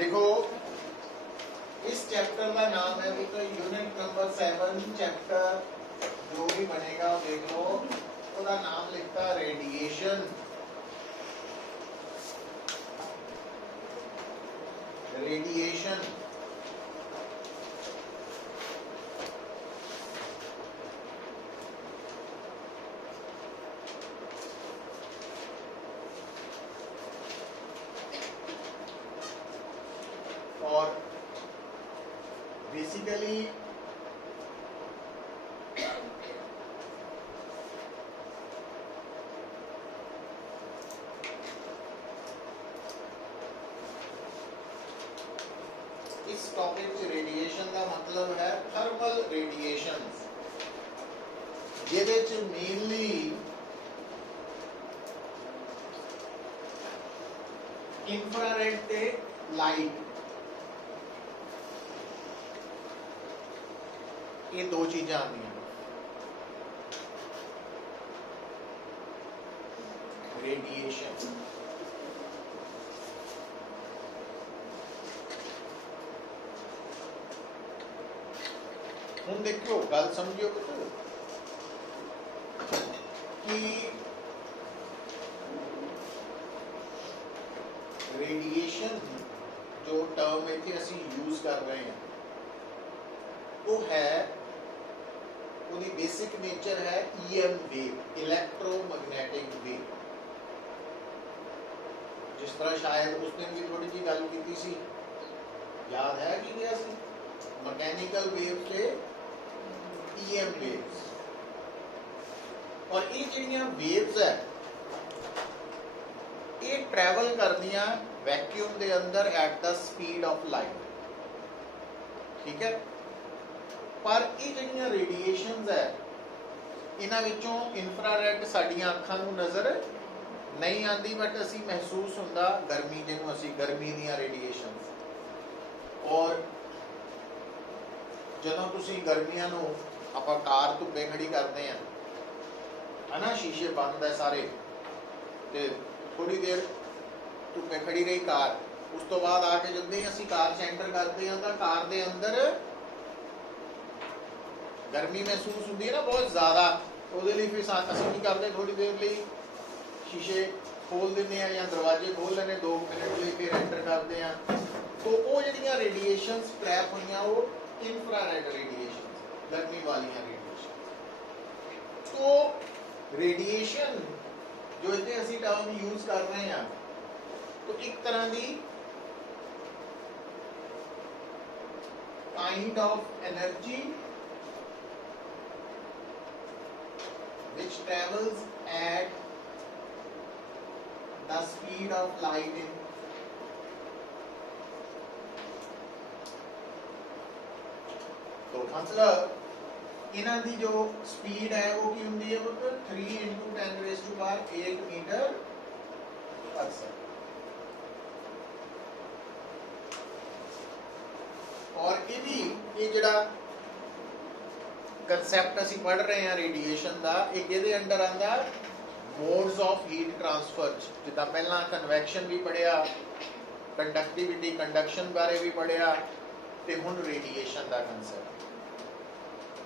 देखो इस चैप्टर का नाम है तो यूनिट नंबर 7 चैप्टर जो भी बनेगा देख लो, उसका नाम लिखता रेडिएशन। रेडिएशन और बेसिकली इस टॉपिक से रेडिएशन का मतलब है थर्मल रेडिएशन, ਜਿਹਦੇ ਚ मेनली इंफ्रारेड ते लाइट, ये दो चीजें आती हैं। रेडिएशन हम देखियो गल समझियो कि रेडिएशन जो टर्म इतने असी यूज कर रहे हैं वो है, उसकी बेसिक नेचर है ईएम वेव, इलेक्ट्रोमैग्नेटिक वेव। जिस तरह शायद उस दिन भी थोड़ी जी गल की सी, याद है कि क्या सी, मैकेनिकल वेव से ईएम वेव्स। और ये जिहड़ियां वेव्स है ये ट्रैवल करदियां वैक्यूम दे अंदर at the speed of light, ठीक है। पर ये जिहड़ियां रेडिएशंस है इन्हां विचों इंफ्रारेड साडीआं अखां नूं नज़र नहीं आती, बट असी महसूस हुंदा गर्मी, जिन्हों असी गर्मी दीयां रेडिएशंस। और जदों तुसी गर्मियां नूं आपां कार धुप्पे खड़ी करते हैं है ना, शीशे बंद है सारे, ते थोड़ी देर धुप्पे खड़ी रही कार, उस तो बाद आके जब ही असी कार च एंटर करते हैं तो कार दे अंदर गर्मी महसूस होती है ना बहुत ज़्यादा। उसदे लई फिर असीं की करते, थोड़ी देर लिए शीशे खोल देते हैं या दरवाजे खोल लेने 2 मिनट लिए, फिर एंटर करते हैं। तो वो जिहड़ियां रेडिएशंस ट्रैप हुई वो इंफ्रारेड रेडिएशन, गर्मी वाली रेडिएशन। तो रेडिएशन जो इतने असी टर्म यूज कर रहे हैं, तो एक तरह की kind of energy which travels at the speed of light in तो मतलब इन्हां दी जो स्पीड है वो की हुंदी है, मतलब 3 × 10⁸ मीटर पर सेकंड। और ये भी ये जिहड़ा कंसैप्ट असी पढ़ रहे हैं रेडिएशन का, एक ये अंडर आंदा मोड्स ऑफ हीट ट्रांसफर, जिदा पहला कन्वैक्शन भी पढ़िया, कंडक्टिविटी कंडक्शन बारे भी पढ़िया, ते हुण रेडिएशन का कंसैप्ट।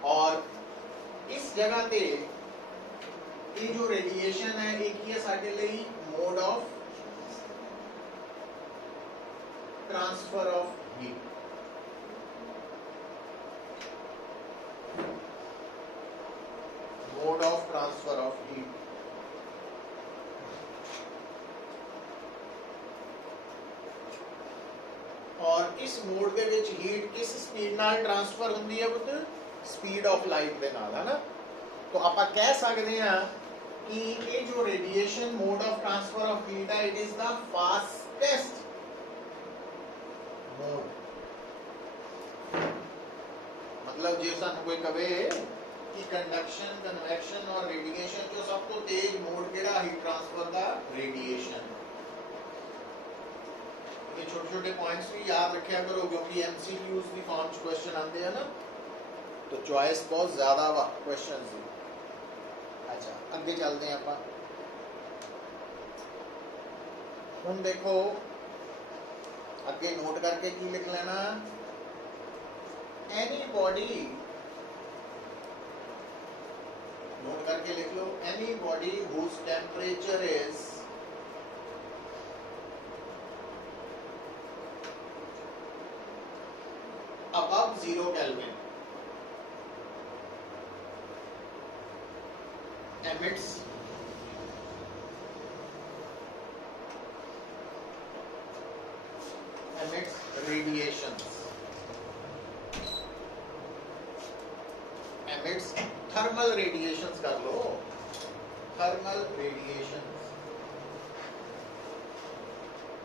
और इस जगह पे ये जो रेडिएशन है एक ही है साडे लई mode of transfer of heat. Mode of transfer of heat. और इस मोड के विच हीट किस स्पीड नाल ट्रांसफर होंदी है, पुत स्पीड ऑफ लाइट दे नाल, है ना। तो आपां कह सकते हैं कि ये जो radiation mode of transfer of heat है, it is the fastest mode. मतलब जे सानू कोई कहे कि कंडक्शन, कन्वेक्शन और रेडिएशन जो सब तो तेज मोड केड़ा हीट ट्रांसफर का, रेडिएशन। ये छोटे छोटे पॉइंट्स भी याद रखा करो, क्योंकि एमसीक्यूज की फॉर्म च क्वेश्चन आते हैं ना, तो चॉइस बहुत ज्यादा वा क्वेश्चन से। अच्छा अगे चलते हैं आप। हुण देखो अगे नोट करके की लिख लेना, एनी बॉडी, नोट करके लिख लो, any body whose temperature is above 0 Kelvin emits radiations, emits thermal radiations कर लो, thermal radiations।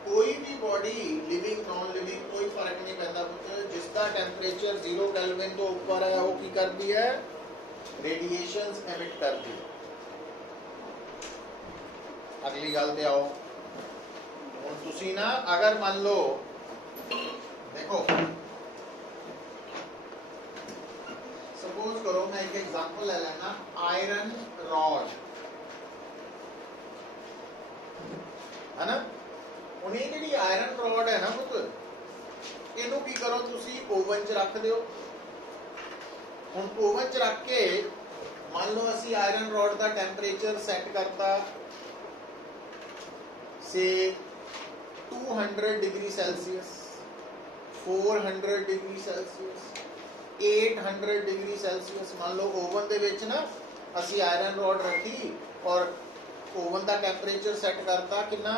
कोई भी बॉडी लिविंग नॉन लिविंग कोई फर्क नहीं पैदा पुत्र, जिसका टेम्परेचर 0 केल्विन तो ऊपर है वो की करती है, रेडिएशंस एमिट करती है। अगली गल ते आओ, हुण तुसी ना अगर मान लो देखो सपोज करो मैं एक एग्जांपल ले लेना, आयरन रॉड है ना, उन्हें जी आयरन रॉड है ना पुत, इनू की करो तुसी ओवन च रख दियो। हुण ओवन च रख के मान लो असी आयरन रॉड का टेम्परेचर सैट करता से 200 degree Celsius, 400 degree Celsius, 800 degree Celsius. मान लो ओवन दे विच ना असी आयरन रॉड रखी और ओवन का टेम्परेचर सैट करता कितना,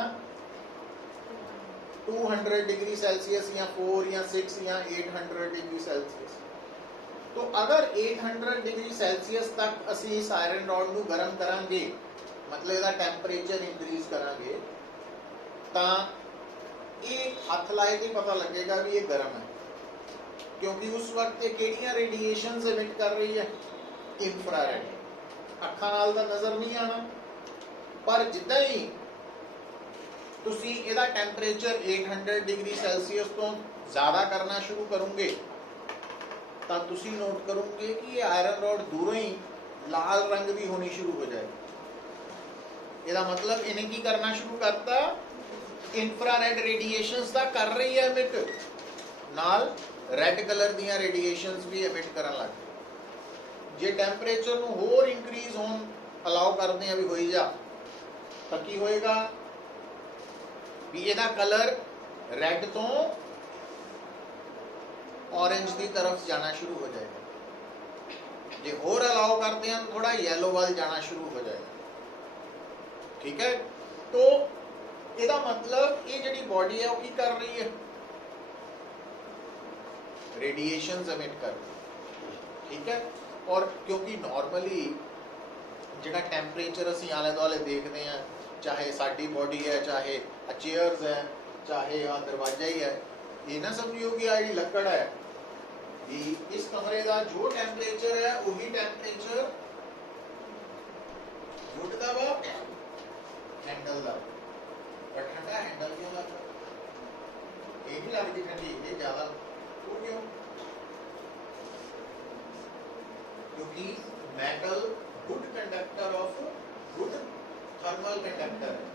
200 डिग्री सेल्सियस या 4 या 6 या 800 डिग्री सेल्सियस। तो अगर 800 डिग्री सेल्सियस तक असी इस आयरन रॉड को गर्म करांगे, मतलब इसका टेम्परेचर इंक्रीज करांगे, तो ये हथ लाए तो पता लगेगा भी ये गर्म है, क्योंकि उस वक्त ये केड़ियां रेडिएशंस एमिट कर रही है, इंफ्रारेड। अखां नाल तां नज़र नहीं आना, पर जिद्दां ही तुसी इहदा टेम्परेचर 800 डिग्री सेल्सियस तो ज़्यादा करना शुरू करोगे तो तुसी नोट करोगे कि ये आयरन रॉड दूरों ही लाल रंग भी होनी शुरू हो जाएगी। इसका मतलब इन्हें की करना शुरू करता, इंफ्रारेड रेडिएशंस दा कर रही है एमिट, नाल रेड कलर दियां रेडिएशंस भी एमिट करन लग गई। जे टेम्परेचर नूं होर इंक्रीज होन अलाउ करदे हैं भी होई जा, तो की होएगा भी इहदा कलर रेड तो ऑरेंज की तरफ जाना शुरू हो जाएगा। जे होर अलाउ करते हैं थोड़ा येलो वाल जाना शुरू हो जाएगा। ठीक है, तो इसका मतलब ये जिहड़ी बॉडी है वो की कर रही है, रेडिएशंस एमिट कर रही है। ठीक है, और क्योंकि नॉर्मली जिहड़ा टेम्परेचर असीं आले दुआले देखते हैं, चाहे साडी बॉडी है, चाहे चेयर्स है, चाहे आ दरवाजा ही है, ये ना समझियो कि आ जिहड़ी लकड़ है, इस कमरे का जो टेम्परेचर है वही टेम्परेचर वुड का वा हैंडल का। पर ठंडा हैंडल क्यों लगता, ये भी लगती ठंडी, ये ज्यादा वो क्यों, क्योंकि metal good conductor of good thermal conductor है।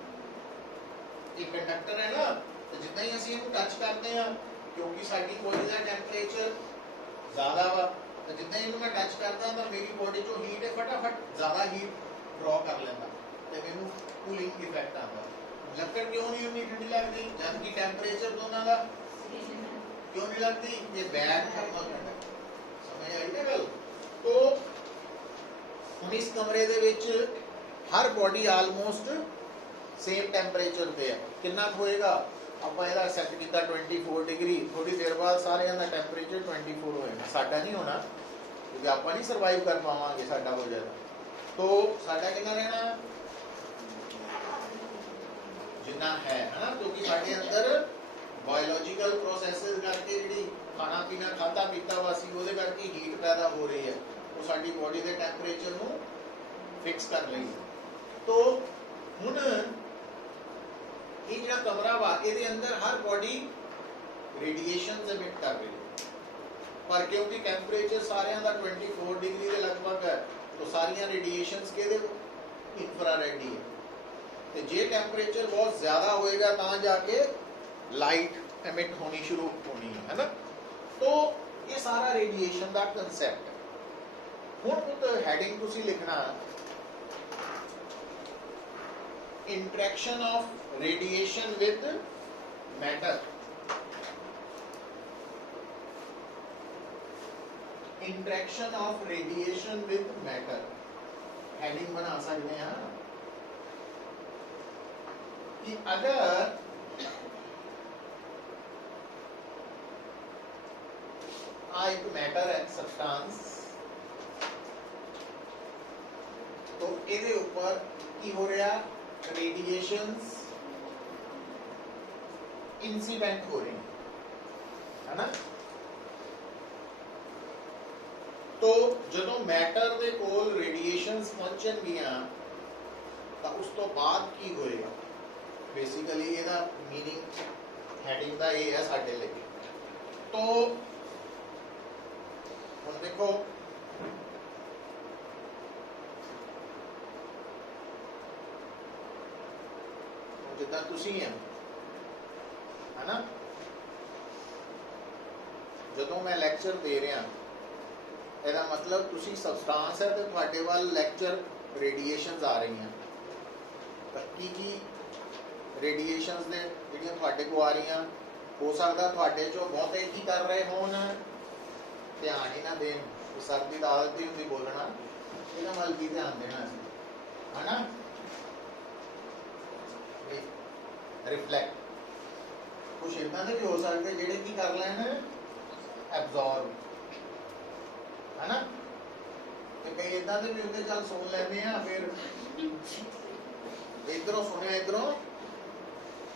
एक कंडक्टर है ना, तो जितना ही असीं इहनूं टच करते हैं, क्योंकि साडी बॉडी का टेम्परेचर ज्यादा वा, तो जितना ही मैं टच करता तो मेरी बॉडी जो हीट है फटाफट ज्यादा हीट ड्रॉ कर लेता, तो मैनू कूलिंग इफेक्ट आता। लकड़ क्यों नहीं उतनी ठंडी लगती, जबकि टेम्परेचर दोनों का क्यों नहीं लगती, ये बैड थर्मल कंडक्टर। समझ आई ना गल। तो हम इस कमरे दे विच हर बॉडी आलमोस्ट सेम टेम्परेचर पे है। कितना होएगा, ਆਪਾਂ ਇਹਦਾ ਸੈੱਟ ਕੀਤਾ 24 डिग्री, थोड़ी देर बाद सारे ਦਾ टेम्परेचर 24 ਹੋਏਗਾ, ਸਾਡਾ ਨਹੀਂ ਹੋਣਾ क्योंकि ਆਪਾਂ नहीं ਸਰਵਾਈਵ कर पावांगे, ਸਾਡਾ हो जाएगा। तो ਸਾਡਾ कितना रहना जिन्ना है ना, क्योंकि साडे अंदर बायोलॉजिकल प्रोसेसेस करके जिहड़ी खाना पीना खाता पीता वा सी ਉਹਦੇ ਕਰਕੇ हीट पैदा हो रही है, वो साडी बॉडी ਦੇ टेम्परेचर ਨੂੰ फिक्स कर रही है। तो हुण ये जो कमरा वा ये अंदर हर बॉडी रेडिएशन एमिट कर रही है, पर क्योंकि टेम्परेचर सारे का 24 डिग्री के लगभग है, तो सारिया रेडिएशंस के इंफ्रारेड ही है। तो जे टेम्परेचर बहुत ज्यादा होएगा तो जाके लाइट एमिट होनी शुरू होनी है ना। तो ये सारा रेडिएशन का कंसैप्ट है। हुण पुत हैडिंग तुसी लिखना interaction of radiation with matter. Interaction of radiation with matter heading बना सकते हैं कि अगर एक मैटर है सबस्टांस तो ਇਹਦੇ ਉੱਪਰ ਕੀ ਹੋ ਰਿਹਾ रेडिएशंस इंसिडेंट हो रहे है ना। तो ਜਦੋਂ मैटर ਦੇ ਕੋਲ रेडिएशंस ਪਹੁੰਚਣਗੀਆਂ ਤਾਂ ਉਸ ਤੋਂ ਬਾਅਦ ਕੀ ਹੋਏਗਾ। बेसिकली ਇਹਦਾ मीनिंग ਹੈਡਿੰਗ ਦਾ ਇਹ ਹੈ ਸਾਡੇ ਲਈ। तो ਹੁਣ देखो जिदा तुसी है ना, जदों मैं लैक्चर दे रहा ਇਹਦਾ मतलब तुसी सबस्टांस है तो ਤੁਹਾਡੇ ਵੱਲ ਲੈਕਚਰ रेडिएशंस आ रही हैं। की रेडिएशंस ने ਜਿਹੜੀਆਂ ਤੁਹਾਡੇ ਕੋ ਆ ਰਹੀਆਂ ਹੋ ਸਕਦਾ ਤੁਹਾਡੇ ਚੋਂ ਬਹੁਤੇ ਕੀ ਕਰ ਰਹੇ ਹੋਣ ਧਿਆਨ ਹੀ ਨਾ ਦੇਣ। ਸਰ ਦੀ ਆਦਤ ਹੀ ਹੁੰਦੀ ਬੋਲਣਾ ਇਹਨਾਂ ਵੱਲ ਵੀ ਧਿਆਨ ਦੇਣਾ ਸੀ ਹੈ ਨਾ। रिफ्लैक्ट कुछ इतना भी हो सकते जेडे की कर लैन एब्जॉर्ब है ना। तो कई इदा के भी होंगे चल सुन लेने फिर इधरों सुनिया इधरों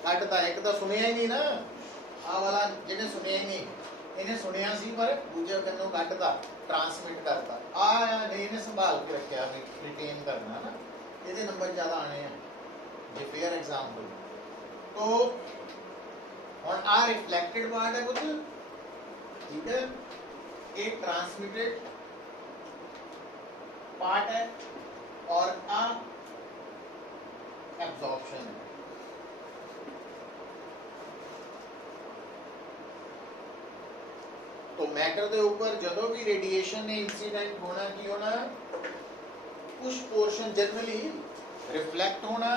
कटता एक तो सुनिया ही नहीं ना आ वाला जिन्हें सुनिया ही नहीं इन्हें सुनिया सी पर दूजे कन्नों कटता ट्रांसमिट करता आ नहीं इन्हें संभाल के रखा रिटेन करना है ना। ये नंबर ज़्यादा आने हैं जे फेयर एग्जाम्पल। तो और आ रिफ्लेक्टेड पार्ट है कुछ ठीक है एक ट्रांसमिटेड पार्ट है और आ एब्जॉर्प्शन है। तो मैटर के ऊपर जदों भी रेडिएशन ने इंसिडेंट होना की होना कुछ पोर्शन जनरली रिफ्लेक्ट होना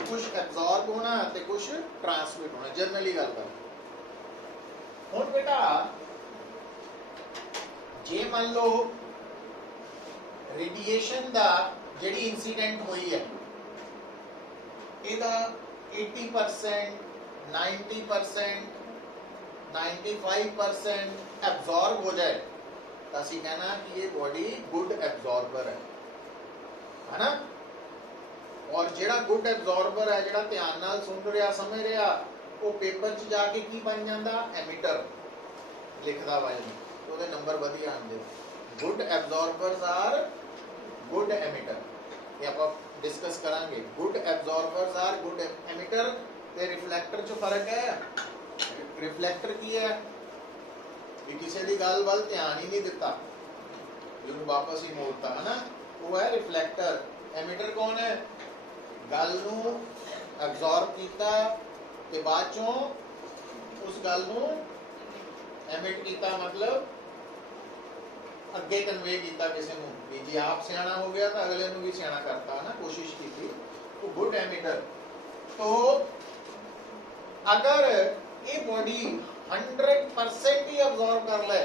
कुछ एब्जॉर्ब होना ते कुछ ट्रांसमिट होना जनरली गल कर। हुण बेटा जे मान लो रेडिएशन दा जिहड़ी इंसीडेंट हुई है इहदा 80% 90% 95% एब्जॉर्ब हो जाए तो असीं कहना कि ये बॉडी गुड एब्जॉर्बर है ना। और जिहड़ा गुड एब्जॉर्बर है जिहड़ा ध्यान नाल सुन रहा समझ रहा वो पेपर च जाके की बन जाता एमिटर लिखदा वा तो उहदे नंबर वधिया आंदे। Good absorbers are good emitter ये आपां डिस्कस करांगे। Good absorbers are good emitter ते रिफ्लैक्टर च फर्क है। रिफ्लैक्टर की है कि किसी की गल वल ध्यान ही नहीं दिता जिन्होंने वापस ही मोड़ता है ना वो है रिफ्लैक्टर। एमिटर कौन है गल नूं एब्जॉर्ब कीता ते बाद चों उस गल नूं एमिट कीता मतलब अगे कन्वे कीता किसी नूं भी जी आप सियाणा हो गया तो अगले नूं भी सियाणा करता है ना कोशिश की थी तो गुड एमिटर। तो अगर ये बॉडी 100% ही एब्जॉर्ब कर ले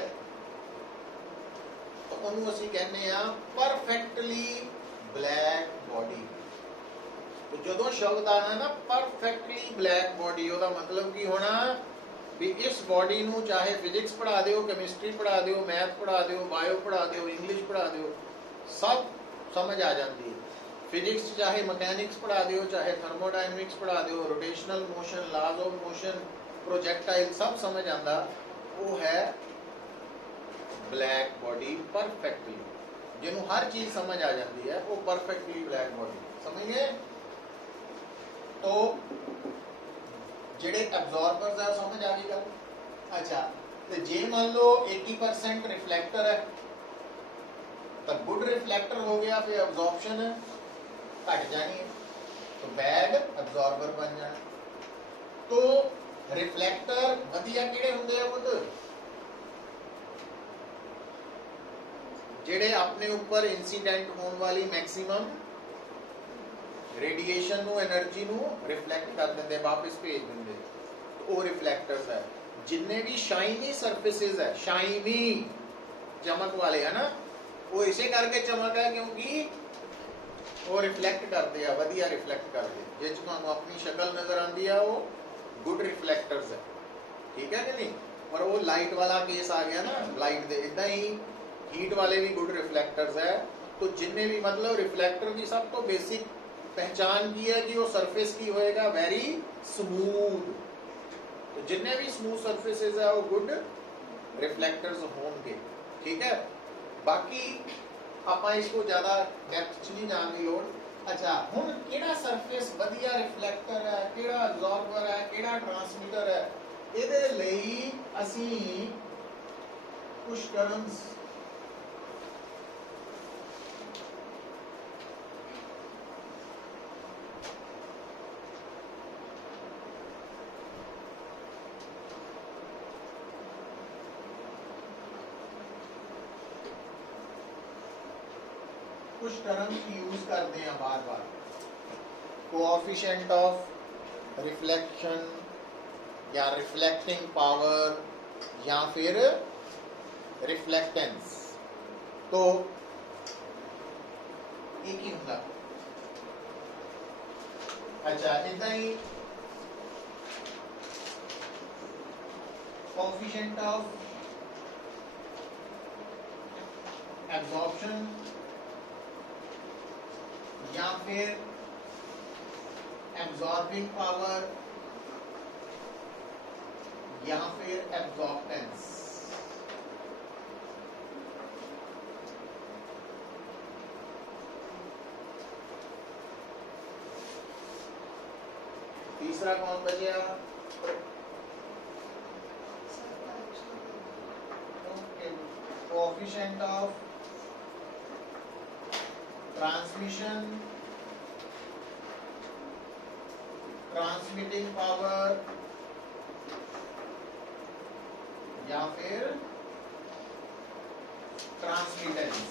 तो उन्होंने असीं कहने आ परफेक्टली ब्लैक बॉडी। तो जो शब्द आना ना परफेक्टली ब्लैक बॉडी उसका मतलब की होना भी इस बॉडी नूं चाहे फिजिक्स पढ़ा दो कैमिस्ट्री पढ़ा दो मैथ पढ़ा दो बायो पढ़ा दो इंग्लिश पढ़ा दो सब समझ आ जाती है। फिजिक्स चाहे मैकेनिक्स पढ़ा दो चाहे थर्मोडायनेमिक्स पढ़ा दो rotational motion laws of motion projectile सब समझ आता वो है ब्लैक बॉडी परफेक्टली जिन्होंने हर चीज समझ आ जाती है वो परफेक्टली ब्लैक बॉडी समझ गए। तो जेडे एब्जॉर्बर्स है समझ आ गई गल। अच्छा तो जे मान लो 80% रिफ्लेक्टर है तो गुड रिफ्लेक्टर हो गया फिर एब्जॉर्प्शन घट जानी है तो बैड एब्जॉर्बर बन जाना। तो ਰਿਫਲੈਕਟਰ ਵਧੀਆ ਕਿਹੜੇ ਹੁੰਦੇ ਆ ਪੁੱਤ? ਜਿਹੜੇ ਆਪਣੇ ਉੱਪਰ ਇਨਸੀਡੈਂਟ ਹੋਣ ਵਾਲੀ ਮੈਕਸਿਮਮ ਰੇਡੀਏਸ਼ਨ ਨੂੰ, એનર્ਜੀ ਨੂੰ ਰਿਫਲੈਕਟ ਕਰ ਦਿੰਦੇ, ਵਾਪਸ ਭੇਜ ਦਿੰਦੇ, ਉਹ ਰਿਫਲੈਕਟਰਸ ਹੈ। ਜਿੰਨੇ ਵੀ ਸ਼ਾਈਨੀ ਸਰਫੇਸਿਸ ਹੈ, ਸ਼ਾਈਨੀ ਚਮਕ ਵਾਲੇ ਹੈ ਨਾ, ਉਹ ਇਸੇ ਕਰਕੇ ਚਮਕ ਹੈ ਕਿਉਂਕਿ ਉਹ ਰਿਫਲੈਕਟ ਕਰਦੇ ਆ, ਵਧੀਆ ਰਿਫਲੈਕਟ ਕਰਦੇ। ਜੇ ਤੁਹਾਨੂੰ ਆਪਣੀ ਸ਼ਕਲ ਨਜ਼ਰ ਆਉਂਦੀ ਆ ਉਹ ਗੁੱਡ ਰਿਫਲੈਕਟਰਸ ਹੈ, ਠੀਕ ਹੈ ਕਿ ਨਹੀਂ? ਪਰ ਉਹ ਲਾਈਟ ਵਾਲਾ केस आ गया ना, लाइट ਦੇ ਇਦਾਂ ਹੀ हीट वाले भी गुड रिफ्लेक्टर्स है। तो जिन्ने भी मतलब रिफ्लेक्टर की सब तो बेसिक पहचान की है कि वो सरफेस की होएगा वेरी स्मूथ। तो जिन्ने भी स्मूथ सरफेसेस है वो गुड रिफ्लेक्टर्स होंगे, ठीक है? बाकी आप इसको ज़्यादा डेप्थ च नहीं जाने की लोड़। अच्छा, हुण केड़ा सरफेस वधिया रिफ्लेक्टर है, केड़ा अब्जॉर्बर है, केड़ा ट्रांसमीटर है, इहदे लई असीं कुछ टर्म्स कुछ टर्म्स यूज करते हैं बार बार। कोएफिशिएंट ऑफ रिफ्लेक्शन या रिफ्लेक्टिंग पावर या फिर रिफ्लेक्टेंस। तो एक ही होगा। अच्छा, इतना ही कोएफिशिएंट ऑफ एब्जॉर्प्शन या फिर एब्जॉर्बिंग पावर या फिर एब्जॉर्बटेंस। तीसरा कौन बचा? Coefficient of transmission, transmitting power या फिर ट्रांसमिटेंस।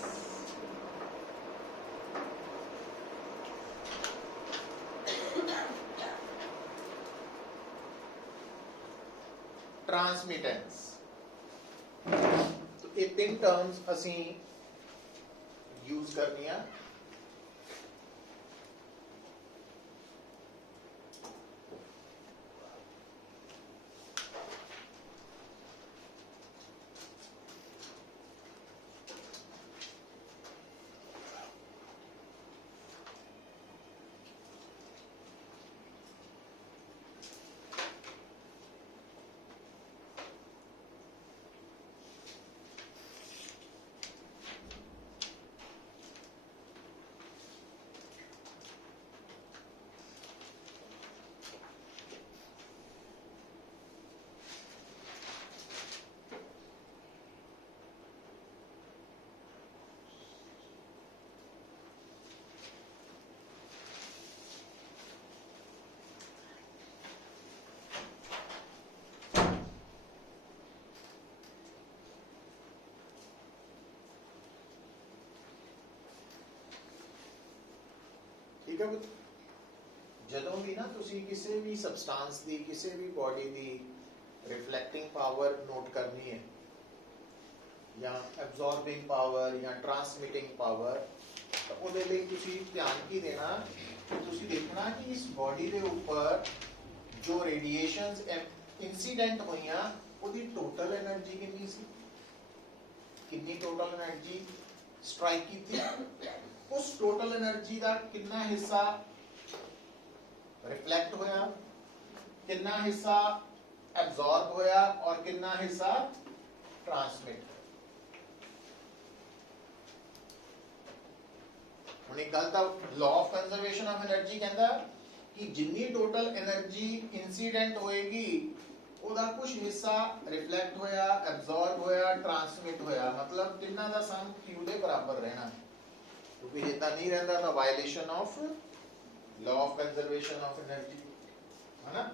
ट्रांसमिटेंस। तो ये तीन टर्म्स असी यूज करनी है। ठीक है पुत्र, ਜਦੋਂ ਵੀ ਨਾ ਤੁਸੀਂ ਕਿਸੇ ਵੀ ਸਬਸਟੈਂਸ ਦੀ, ਕਿਸੇ ਵੀ ਬੋਡੀ ਦੀ ਰਿਫਲੈਕਟਿੰਗ ਪਾਵਰ ਨੋਟ ਕਰਨੀ ਹੈ ਜਾਂ ਐਬਜ਼ੌਰਬਿੰਗ ਪਾਵਰ ਜਾਂ ਟਰਾਂਸਮਿਟਿੰਗ ਪਾਵਰ, ਤਾਂ ਉਹਦੇ ਲਈ ਤੁਸੀਂ ਧਿਆਨ ਕੀ ਦੇਣਾ ਕਿ ਤੁਸੀਂ ਦੇਖਣਾ ਕਿ ਇਸ ਬੋਡੀ ਦੇ ਉੱਪਰ ਜੋ ਰੇਡੀਏਸ਼ਨਸ ਇਨਸੀਡੈਂਟ ਹੋਈਆਂ ਉਹਦੀ ਟੋਟਲ એનર્ਜੀ ਕਿੰਨੀ ਸੀ, ਕਿੰਨੀ ਟੋਟਲ એનર્ਜੀ स्ट्राइक की, उस टोटल एनर्जी का कितना हिस्सा रिफ्लेक्ट होया, कितना हिस्सा एब्जॉर्ब होया और कितना हिस्सा ट्रांसमिट। हुण एक गल तां law of conservation of energy कहंदा कि जिन्नी टोटल एनर्जी इंसीडेंट होएगी ਉਹਦਾ कुछ हिस्सा रिफ्लेक्ट होया, एब्जॉर्ब होया, ट्रांसमिट होया, मतलब तिन्ना दा सम Q दे बराबर रहना। क्योंकि इतना नहीं रहता तो violation of law of conservation of energy है ना।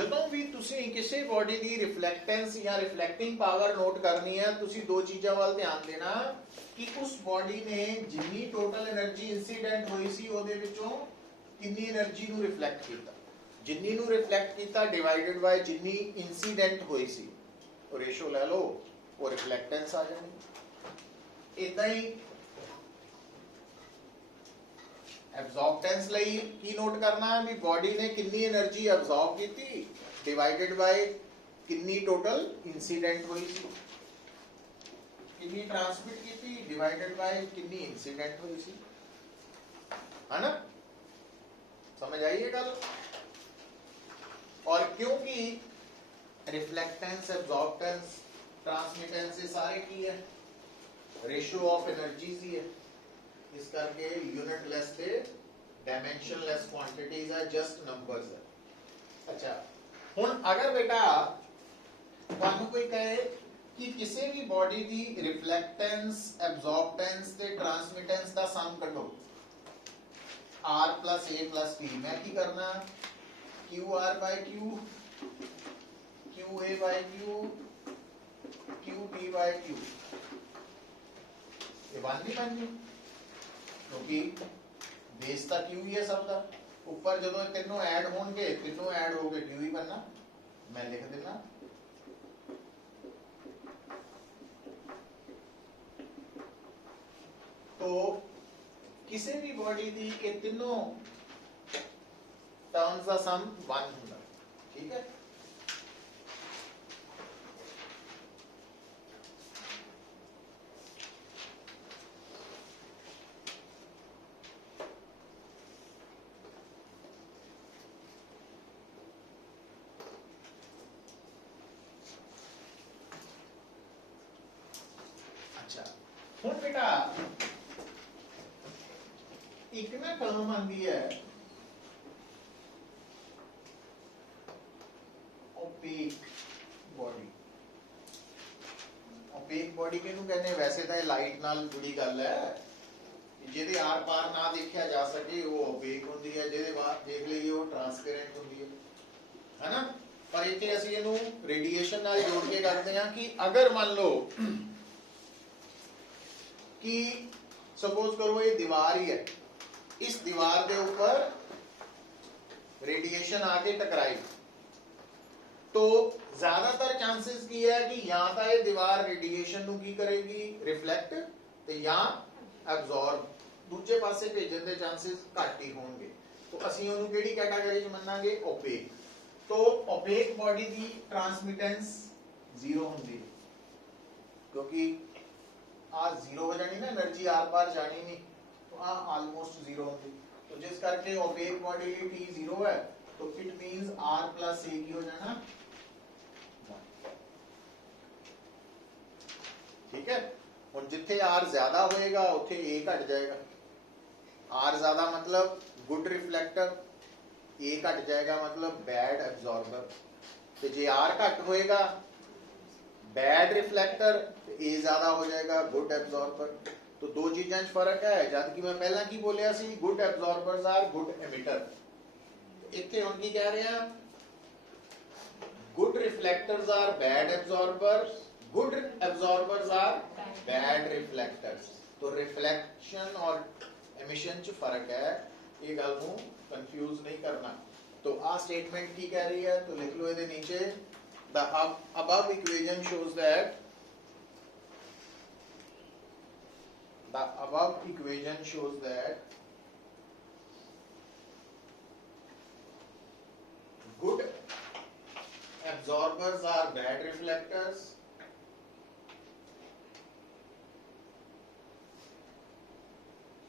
ਜਦੋਂ ਵੀ ਤੁਸੀਂ ਕਿਸੇ ਬੋਡੀ ਦੀ ਰਿਫਲੈਕਟੈਂਸ ਜਾਂ ਰਿਫਲੈਕਟਿੰਗ ਪਾਵਰ ਨੋਟ ਕਰਨੀ ਹੈ, ਤੁਸੀਂ ਦੋ ਚੀਜ਼ਾਂ ਵੱਲ ਧਿਆਨ ਦੇਣਾ ਕਿ ਉਸ ਬੋਡੀ ਨੇ ਜਿੰਨੀ ਟੋਟਲ એનર્ਜੀ ਇਨਸੀਡੈਂਟ ਹੋਈ ਸੀ ਉਹਦੇ ਵਿੱਚੋਂ ਕਿੰਨੀ એનર્ਜੀ ਨੂੰ ਰਿਫਲੈਕਟ ਕੀਤਾ, ਜਿੰਨੀ ਨੂੰ ਰਿਫਲੈਕਟ ਕੀਤਾ ਡਿਵਾਈਡਡ ਬਾਈ ਜਿੰਨੀ ਇਨਸੀਡੈਂਟ ਹੋਈ ਸੀ, ਉਹ ਰੇਸ਼ੋ ਲੈ ਲਓ, ਉਹ ਰਿਫਲੈਕਟੈਂਸ ਆ ਜਾਣੀ। ਇਦਾਂ ਹੀ ਐਬਜ਼ੌਰਬਟੈਂਸ ਲਈ ਕੀ ਨੋਟ ਕਰਨਾ ਵੀ ਬੋਡੀ ਨੇ ਕਿੰਨੀ એનર્ਜੀ ਐਬਜ਼ੌਰਬ ਕੀਤੀ ਡਿਵਾਈਡਡ ਬਾਈ ਕਿੰਨੀ ਟੋਟਲ ਇਨਸੀਡੈਂਟ ਹੋਈ ਸੀ, ਕਿੰਨੀ ਟ੍ਰਾਂਸਮਿਟ ਕੀਤੀ ਡਿਵਾਈਡਡ ਬਾਈ ਕਿੰਨੀ ਇਨਸੀਡੈਂਟ ਹੋਈ ਸੀ, है ना? समझ आई ये गल? और क्योंकि रिफ्लेक्टेंस, एब्जॉर्बटेंस, ट्रांसमिटेंस ये सारे की है रेशियो ऑफ एनर्जीज ही है, इस करके यूनिट लेस से डायमेंशनलेस क्वांटिटीज है, जस्ट नंबर्स है। अच्छा हुन अगर बेटा तुहानू कोई कहे कि किसी भी बॉडी की रिफ्लेक्टेंस, एब्जॉर्बटेंस ते ट्रांसमिटेंस का सम कढो R plus A plus P, मैं की करना QR by Q, QA by Q, QT by Q, ये वन नहीं बन गई क्योंकि बेस तो Q ही है सब का, ऊपर जो तीनों ऐड होंगे तीनों ऐड हो गए Q ही बनना। मैं लिख देना तो किसी भी बॉडी की ये तीनों टर्म्स का सम 1 होगा, ठीक है? अच्छा हुन बेटा एक ना टर्म आती है ओपेक बॉडी। ओपेक बॉडी किहनू कहने? वैसे तो लाइट नाल जुड़ी गल है, जिहदे आर पार ना देखा जा सके वो ओपेक होंदी है, जिहदे बाहर देख लईए वो ट्रांसपेरेंट होंदी है ना? पर इत्थे असीं इहनू रेडिएशन नाल जोड़ के करते हैं कि अगर मान लो कि सपोज करो ये दीवार ही है, इस दीवार के ऊपर रेडिएशन आके टकराई तो ज्यादातर चांसेस की है कि या तो ये दीवार रेडिएशन नू की करेगी रिफ्लेक्ट ते या एब्जॉर्ब, दूजे पासे भेजन के चांसेस घट ही होंगे। तो असीं उहनू किहड़ी कैटेगरी च मन्नांगे? ओपेक। तो ओपेक बॉडी की ट्रांसमिटेंस 0 होंदी है क्योंकि आ 0 हो जानी ना, एनर्जी आर पार जानी नहीं, तो आ ऑलमोस्ट 0 होगी। तो जिस करके ओपेक बॉडी की T 0 है तो it means R plus A की हो जाना 1, ठीक है? और जिथे R ज्यादा होएगा उथे A घट जाएगा। R ज्यादा मतलब गुड रिफ्लेक्टर, A घट जाएगा मतलब बैड एब्जॉर्बर। तो जे R घट होएगा बैड रिफ्लेक्टर, A ज्यादा हो जाएगा गुड एब्जॉर्बर। तो दो चीज़ों में फर्क है, जब कि मैं पहला की बोलिया सी good absorbers are good emitter, इत्थे हुण की कह रहे हैं good reflectors are bad absorbers, good absorbers are bad reflectors. तो रिफ्लेक्शन और एमिशन च फर्क है, ये गल नूं कंफ्यूज नहीं करना। तो आ स्टेटमेंट की कह रही है, तो लिख लो इहदे नीचे the above equation shows that the above equation shows that good absorbers are bad reflectors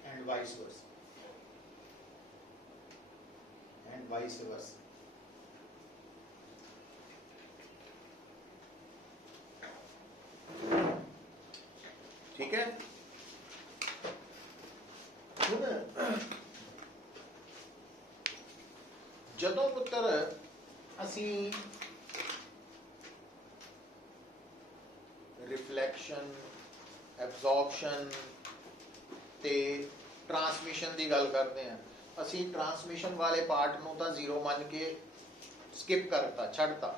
and vice versa, ठीक है? जदों पुत्र असी रिफ्लैक्शन, एब्जॉर्प्शन ते ट्रांसमिशन की गल करते हैं, असी ट्रांसमिशन वाले पार्ट नूं तां 0 मान के स्किप करता, छड़ता।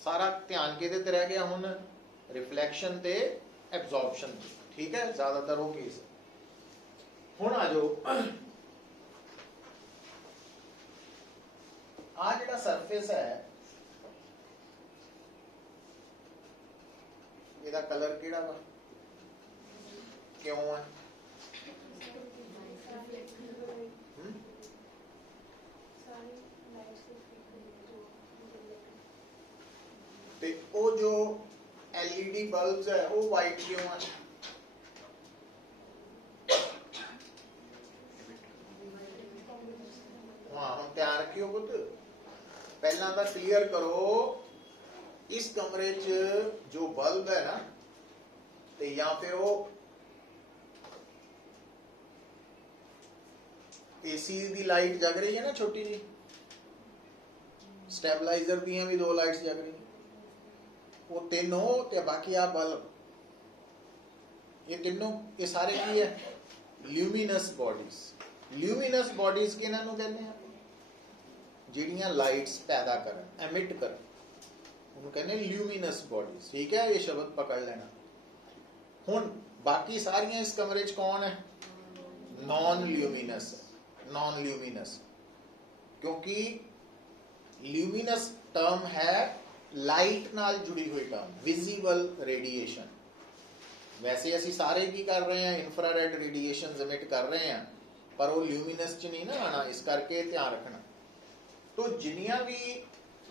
सारा ध्यान किहदे ते रह गया हुण? रिफ्लैक्शन ते एब्जॉर्प्शन ते। ठीक है, ज्यादातर वो केस। हुण आ जाओ, आ जिहड़ा सरफेस है ਇਹਦਾ कलर ਕਿਹੜਾ ਵਾ? क्यों है? ते वो जो LED बल्ब्स है वो वाइट क्यों है? हाँ, हम ध्यान रखियो पुत, पहला तो क्लियर करो, इस कमरे च जो बल्ब है ना, ते या फिर वो एसी दी लाइट जग रही है ना छोटी जी, स्टेबलाइजर दी भी 2 लाइट्स जग रही, वो तीनों ते बाकी आ बल्ब, ये तीनों, ये सारे की है? Luminous bodies. ल्यूमिनस बॉडीज के इन्हां नूं कहते हैं जिहड़ियां लाइट्स पैदा करन, एमिट करन, उन्होंने कहते हैं ल्यूमिनस बॉडीज। ठीक है, ये शब्द पकड़ लेना। हुण बाकी सारियां इस कमरे च कौन है? नॉन ल्यूमिनस है, नॉन ल्यूमिनस, क्योंकि ल्यूमिनस टर्म है लाइट नाल जुड़ी हुई टर्म, विजिबल रेडिएशन। वैसे असी सारे की कर रहे हैं, इंफ्रारेड रेडिएशन एमिट कर रहे हैं, पर वो ल्यूमिनस च नहीं ना आना, इस करके ध्यान रखना। तो जिन्नियां भी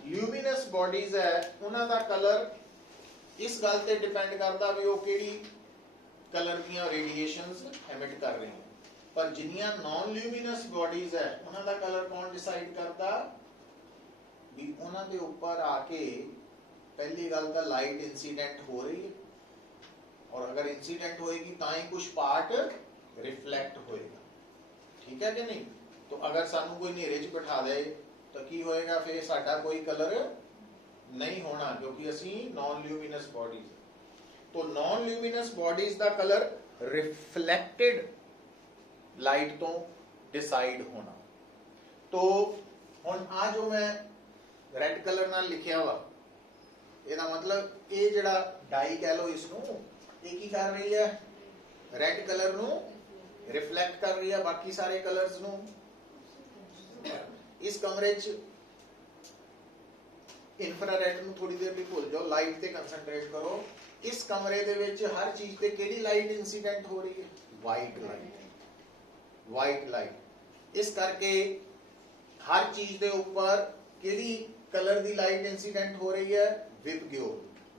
ल्यूमिनस बॉडीज है उन्हां दा कलर इस गल ते डिपेंड करता भी वो किहड़ी कलर दीयां रेडिएशंस एमिट कर रही हैं। पर जिन्नियां नॉन ल्यूमिनस बॉडीज है उन्हां दा कलर कौन डिसाइड करता? भी उन्हां दे ऊपर आके पहली गल तो लाइट इंसीडेंट हो रही है, और अगर इंसीडेंट होएगी तो ही कुछ पार्ट रिफ्लेक्ट होएगा। ठीक है कि नहीं? तो अगर सानू कोई नेरे च बिठा दे तो की होएगा? फिर साडा कोई कलर नहीं होना, क्योंकि असी नॉन ल्यूमिनस बॉडीज। तो नॉन ल्यूमिनस बॉडीज दा कलर रिफ्लेक्टेड लाइट तो डिसाइड होना। तो हुण आ जो मैं रेड कलर नाल लिखिया वा, ਇਹਦਾ मतलब ये जिहड़ा डाई कह लो इसनू, ये की कर रही है? रेड कलर नू रिफ्लेक्ट कर रही है बाकी सारे कलर्स नू। इस कमरे च इंफ्रारेड नू थोड़ी देर भी भूल जाओ, लाइट ते कंसंट्रेट करो। इस कमरे दे विच हर चीज ते केड़ी लाइट इंसीडेंट हो रही है? White light, white light. इस करके हर चीज दे ऊपर केड़ी कलर दी लाइट इंसीडेंट हो रही है? विबग्यो।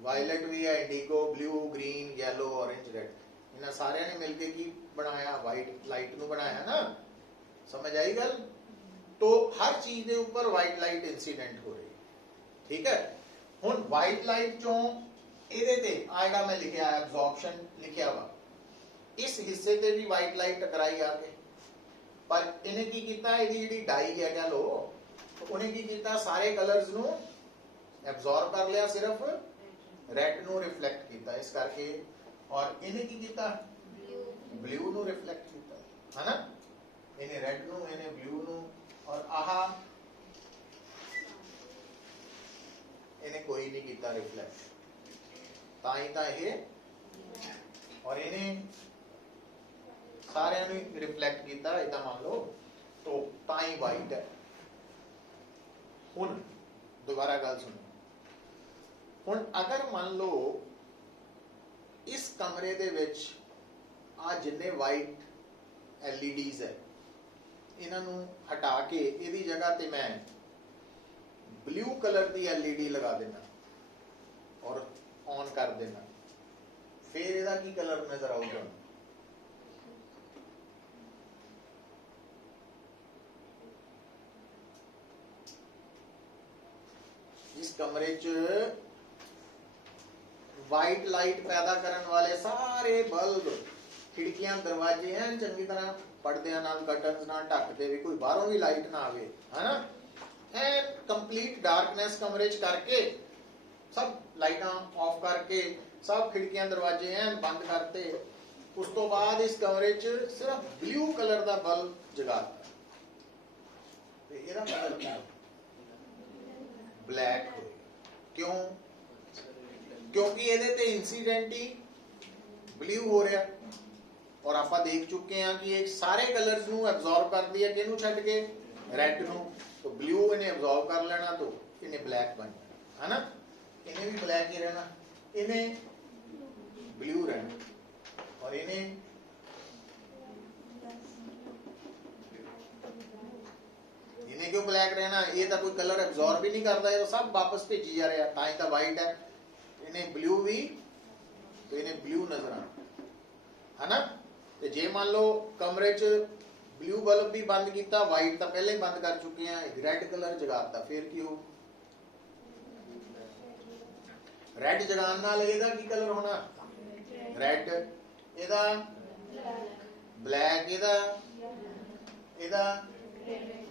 वायलेट भी है, Indigo, blue, green, yellow, orange, red. इन्हां सारियां ने मिलके की बनाया? वाइट लाइट नू बनाया ना। समझ आई गल? तो हर चीज दे ऊपर वाइट लाइट इंसीडेंट हो रही है। ठीक है, हुण वाइट लाइट चों ਇਹਦੇ ਤੇ ਆ ਜਿਹੜਾ मैं लिखिया एब्जॉर्प्शन लिखिया वा, इस हिस्से ते भी वाइट लाइट टकराई आके, पर इन्हें की कीता? ਇਹਦੀ ਜਿਹੜੀ डाई है कह लो, तो उन्हें की कीता? सारे कलर्स नू एब्जॉर्ब कर लिया, सिर्फ रेड नू रिफ्लेक्ट कीता। इस करके और इन्हें की कीता? ब्लू नू रिफ्लेक्ट कीता, है ना। इन्हें रेड नू, इन्हें ब्लू नू, और आहा इन्हें कोई नहीं कीता रिफ्लेक्ट, ताई ता ये, और इन्हें सारे रिफ्लेक्ट किया, इदा मान लो, तो ताई वाइट है। हुण दोबारा गल सुनो, हुण अगर मान लो इस कमरे दे विच आ जिन्ने वाइट LEDs है, इन्हां नूं हटा के इहदी जगह ते मैं ब्लू कलर दी LED लगा देना और ऑन कर देना, फिर ਇਹਦਾ ਕੀ कलर नजर आऊगा? इस कमरे च वाइट लाइट पैदा करने वाले सारे बल्ब, खिड़कियां, दरवाजे हैं चंगी तरह पर्दे नाल, कर्टन्स नाल ढक दे, भी कोई बाहरों भी लाइट ना आवे, है ना। एंड कंप्लीट डार्कनेस कमरे च करके, सब लाइटां ऑफ करके, सब खिड़कियां दरवाजे हैं बंद करते, उस तो बाद इस कमरे च सिर्फ ब्लू कलर का बल्ब जगाता। ਇਹਦਾ मतलब क्या? ब्लैक होएगा। क्यों? क्योंकि ਇਹਦੇ ਤੇ इंसीडेंट ही ब्लू हो रहा और आप देख चुके हैं कि एक सारे कलर्स ਨੂੰ ਐਬਜ਼ੌਰਬ ਕਰਦੀ ਹੈ ਕਿਹਨੂੰ ਛੱਡ ਕੇ ਰੈੱਡ ਨੂੰ। तो ब्लू इन्हें ਐਬਜ਼ੌਰਬ कर लेना तो इन्हें ब्लैक बन जाना है ना। इन्हें भी ब्लैक ही रहना, इन्हें ब्लू रहना और इन्हें क्यों ब्लैक रहना? ये तो कोई कलर एब्जॉर्ब ही नहीं करता, ये तो सब वापस भेजी जा रहा है। ताई तो वाइट है, इन्हें ब्लू भी तो इन्हें ब्लू नजर आना है ना। तो जे मान लो कमरे च ब्लू बल्ब भी बंद किया, वाइट तो पहले ही बंद कर चुके हैं, रेड कलर जगाता, फिर की हो? रेड जगाने नाल ਇਹਦਾ ਕੀ कलर होना? रेड। ਇਹਦਾ ब्लैक, ਇਹਦਾ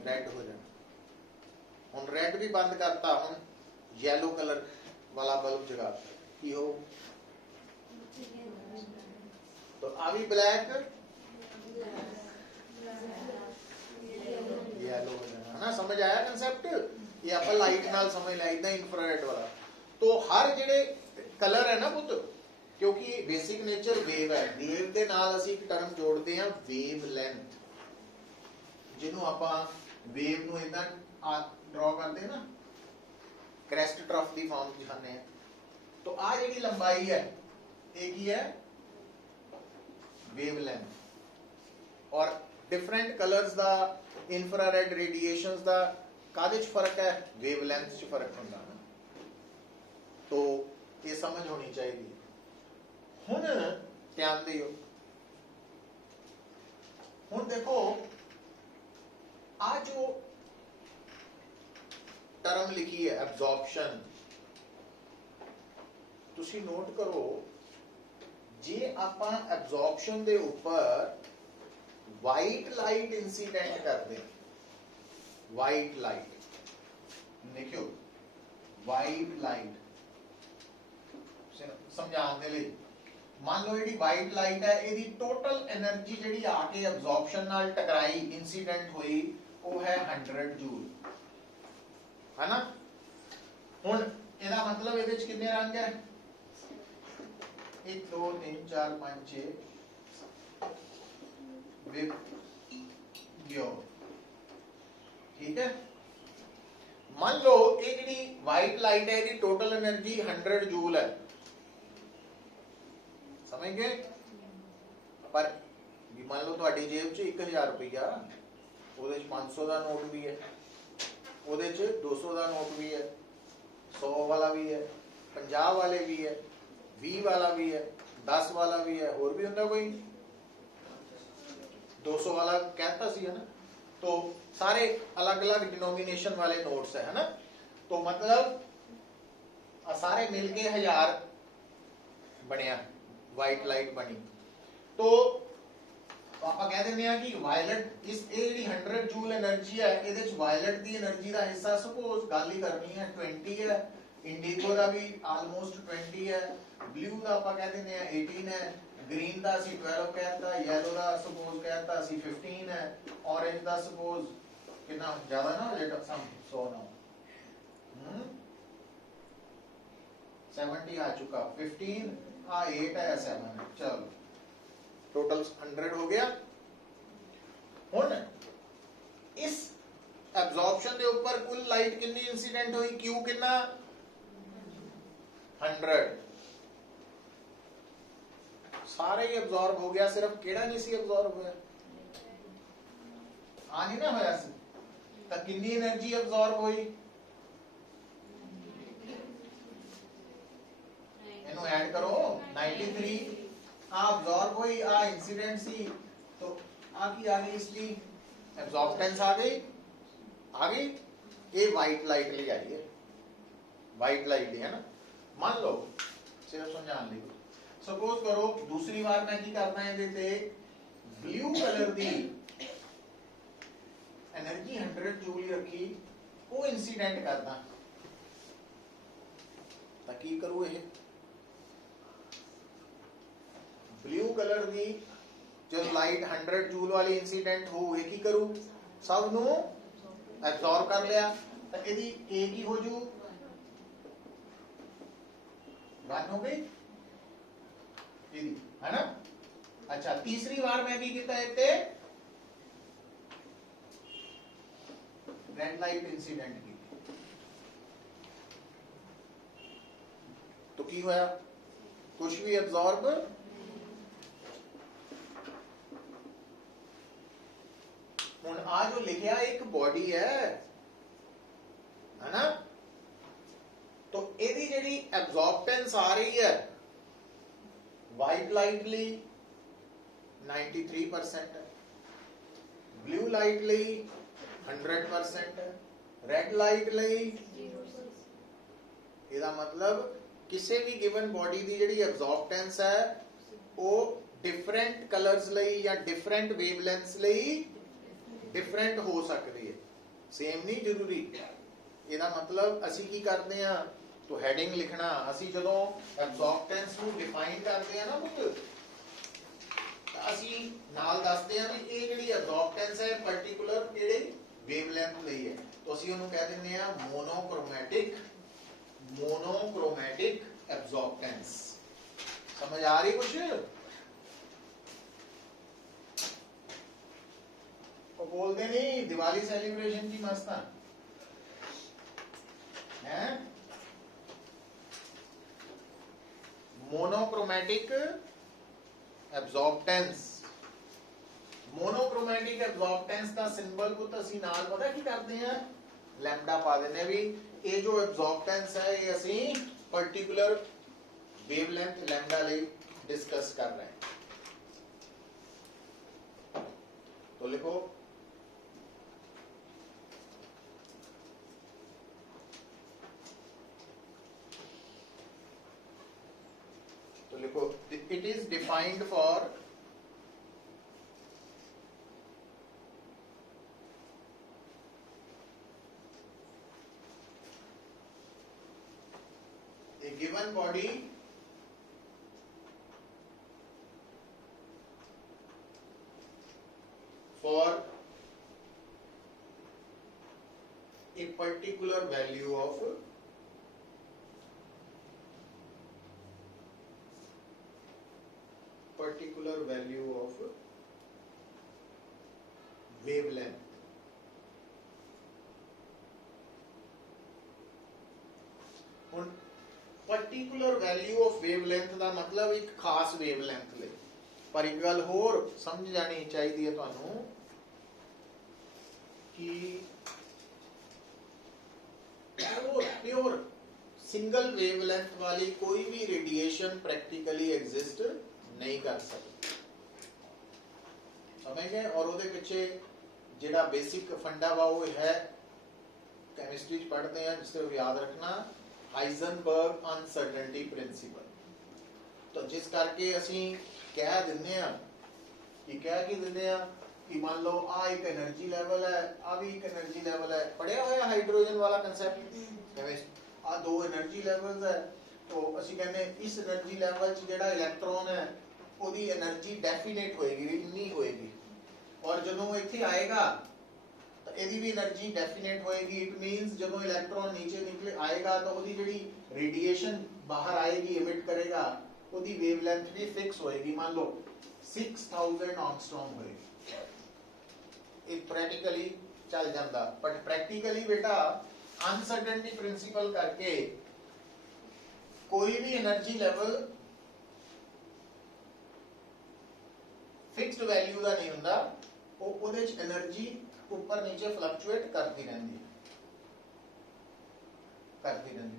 रेड हो जाना। हुण रेड भी बंद करता, हुण येलो कलर वाला बल्ब जगाता, की हो? तो आ भी ब्लैक येलो हो जाना है ना। समझ आया कंसेप्ट? ये आप लाइट नाल समझ लिया, इदा इंफ्रारेड वाला। तो हर जेडे कलर है ना पुत, क्योंकि बेसिक नेचर वेव है, वेव के नाल असीं एक टर्म जोड़ते हैं वेव लेंथ, जिन्हों आपां वेव नूं इदां ड्रॉ करते हैं ना, क्रेस्ट ट्रफ की फॉर्म दिखाने हैं। तो आ जिहड़ी लंबाई है ये की है? Wave length. और डिफरेंट कलर्स दा इंफ्रारेड रेडिएशंस दा कादे च फर्क है? वेव लेंथ च फर्क होंदा है। तो ये समझ होनी चाहिए। हुण ध्यान दियो, हुण देखो आ जो टर्म लिखी है एब्जॉर्प्शन, तुसी नोट करो, जे आपां एब्जॉर्प्शन दे ऊपर वाइट लाइट इंसीडेंट करते, वाइट लाइट लिखियो, वाइट लाइट समझाने लिए। मान लो जी वाइट लाइट है, यदि टोटल एनर्जी जी आके एब्जॉर्प्शन नाल टकराई, इंसीडेंट हुई, वो है 100 जूल, है ना। हुण इहदा मतलब इहदे च कितने रंग है? 1 2 3 4 5 6 विबग्यो, ठीक है। मान लो ये जी वाइट लाइट है, इसकी टोटल एनर्जी 100 जूल है, समझ गए। पर मान लो तुहाडी जेब च 1000 रुपया, ਉਹਦੇ ਚ 500 ਦਾ ਨੋਟ ਵੀ ਹੈ, ਉਹਦੇ ਚ 200 ਦਾ ਨੋਟ ਵੀ ਹੈ, 100 ਵਾਲਾ ਵੀ ਹੈ, 50 ਵਾਲੇ ਵੀ ਹੈ, 20 ਵਾਲਾ ਵੀ ਹੈ, 10 ਵਾਲਾ ਵੀ ਹੈ, ਹੋਰ ਵੀ ਹੁੰਦਾ ਕੋਈ 200 वाला कहता सी, है ना। तो सारे अलग अलग डिनोमिनेशन वाले नोट्स है ना। तो मतलब सारे मिलके 1000 बनया, वाइट लाइट बनी। तो आप कह देने कि वायलट इस 100 जूल एनर्जी है, ये वायलट की एनर्जी का हिस्सा सपोज गल ही करनी है 20 है, इंडिगो का भी आलमोस्ट 20 है, ब्लू का आप कह देने 18 है, ग्रीन का असी 12 कहता, येलो का सपोज कहता असी 15 है, ऑरेंज का सपोज कितना ज्यादा ना हो जाए, सम 100 ना 70 आ चुका, 15 आ 8 है, 7 है, चलो टोटल 100 हो गया। हुण इस एब्जॉर्प्शन के ऊपर कुल लाइट कितनी इंसीडेंट हुई, क्यू कितना 100, सारे ही एब्जॉर्ब हो गया, सिर्फ केड़ा नहीं सी एब्जॉर्ब होया, आ नहीं ना होया सी, तो कितनी एनर्जी एब्जॉर्ब हुई, इन्हों ऐड करो 93, आ एब्जॉर्ब हुई, आ इंसिडेंट सी, तो आ की आ गई, इसकी एब्जॉर्बटेंस आ गई, ये वाइट लाइट ले आई है, वाइट लाइट है ना। मान लो सिर्फ समझाने लिए, सपोज करो दूसरी बार मैं की करना है, देते ब्लू कलर दी एनर्जी 100 जूल रखी, वो इंसिडेंट करना, तो की करूँ ये ब्लू कलर दी जो लाइट 100 जूल वाली इंसिडेंट हो, ये की करूँ सब नु एब्जॉर्ब कर लिया, तो यदि ए की हो जू वन हो गई है ना। अच्छा तीसरी बार मैं की किया इतने रेड लाइट इंसीडेंट की तो की होया कुछ भी एब्जॉर्ब हुण आ जो लिखिया एक बॉडी है ना तो ਇਹਦੀ ਜਿਹੜੀ ਐਬਜ਼ॉर्बटेंस आ रही है वाइट लाइट ਲਈ 93% है ब्लू लाइट ਲਈ 100% है रेड लाइट ਲਈ ਇਹਦਾ ਮਤਲਬ ਕਿਸੇ ਵੀ ਗਿਵਨ ਬੋਡੀ ਦੀ ਜਿਹੜੀ ਐਬਜ਼ॉर्बटेंस ਹੈ ਉਹ ਡਿਫਰੈਂਟ ਕਲਰਸ ਲਈ ਜਾਂ ਡਿਫਰੈਂਟ ਵੇਵਲੈਂਥਸ ਲਈ डिफरेंट हो सकती है सेम नहीं जरूरी ਇਹਦਾ मतलब ਅਸੀਂ ਕੀ ਕਰਦੇ ਆ तो ਹੈਡਿੰਗ ਲਿਖਣਾ ਅਸੀਂ ਜਦੋਂ ਐਬਜ਼ॉर्बटेंस ਨੂੰ ਡਿਫਾਈਨ ਕਰਦੇ ਆ ਨਾ ਪੁੱਤ ਤਾਂ ਅਸੀਂ ਨਾਲ ਦੱਸਦੇ ਆ ਵੀ ਇਹ ਜਿਹੜੀ ਐਬਜ਼ॉर्बटेंस ਹੈ ਪਾਰਟਿਕੂਲਰ ਕਿਹੜੇ ਵੇਵਲੈਂਥ ਲਈ ਹੈ ਤਾਂ ਅਸੀਂ ਉਹਨੂੰ ਕਹਿ ਦਿੰਦੇ ਆ ਮੋਨੋਕ੍ਰੋਮੈਟਿਕ ਐਬਜ਼ॉर्बटेंस समझ आ रही कुछ बोलते नहीं दिवाली सेलिब्रेशन की मस्त है मोनोक्रोमैटिक एब्जॉर्बटेंस मोनोक्रोमैटिक एब्जॉर्बटेंस का सिंबल को ਅਸੀਂ ਨਾਲ ਪਤਾ ਕੀ ਕਰਦੇ ਆ ਲੈਮਡਾ ਪਾ ਦਿੰਦੇ ਆ ਵੀ ਇਹ ਜੋ एब्जॉर्बटेंस है ये ਅਸੀਂ पर्टिकुलर वेवलेंथ लैम्डा ਲਈ डिस्कस कर रहे हैं तो लिखो तो लिखो it is defined for a given body for a particular value of wavelength ਹੁਣ particular value of wavelength ਦਾ ਮਤਲਬ ਇੱਕ ਖਾਸ wavelength ਲਈ ਪਰ ਇੱਕ ਗੱਲ ਹੋਰ ਸਮਝ ਜਾਣੀ ਚਾਹੀਦੀ ਹੈ ਤੁਹਾਨੂੰ ਕਿ प्योर सिंगल वेवलेंथ वाली कोई भी रेडिएशन प्रैक्टिकली एग्जिस्ट नहीं कर सकती समझ गए और ਉਹਦੇ ਪਿੱਛੇ ਜਿਹੜਾ बेसिक फंडा वा वो है केमिस्ट्री पढ़ते हैं जिससे याद रखना हाइजनबर्ग अनसर्टेनिटी प्रिंसिपल तो जिस करके ਅਸੀਂ ਕਹਿ ਦਿੰਦੇ ਆ ਕਿ ਕਹਿ ਕੀ ਦਿੰਦੇ ਆ कि मान लो आ एक एनर्जी लेवल है आ भी एक एनर्जी लेवल है पढ़िया होया हाइड्रोजन वाला कांसेप्ट आ दो एनर्जी लेवल्स है तो ਅਸੀਂ ਕਹਿੰਦੇ इस एनर्जी लेवल च ਜਿਹੜਾ इलेक्ट्रॉन है ਉਹਦੀ एनर्जी डेफिनेट होएगी इतनी होएगी और ਜਦੋਂ ਇੱਥੇ ਆਏਗਾ ਤਾਂ ਇਹਦੀ ਵੀ એનર્ਜੀ डेफिनेट होएगी इट मींस ਜਦੋਂ इलेक्ट्रॉन नीचे निकले आएगा तो ਉਹਦੀ ਜਿਹੜੀ रेडिएशन बाहर आएगी एमिट करेगा ਉਹਦੀ वेवलेंथ भी फिक्स होएगी मान लो 6000 एंगस्ट्रॉम होएगी एक प्रैक्टिकली चल जाता बट प्रैक्टिकली बेटा अनसर्टेनिटी प्रिंसिपल करके कोई भी एनर्जी लेवल फिक्स्ड वैल्यू का नहीं हुंदा ਉਹਦੇ ਚ एनर्जी ऊपर नीचे फ्लक्चुएट करती रहती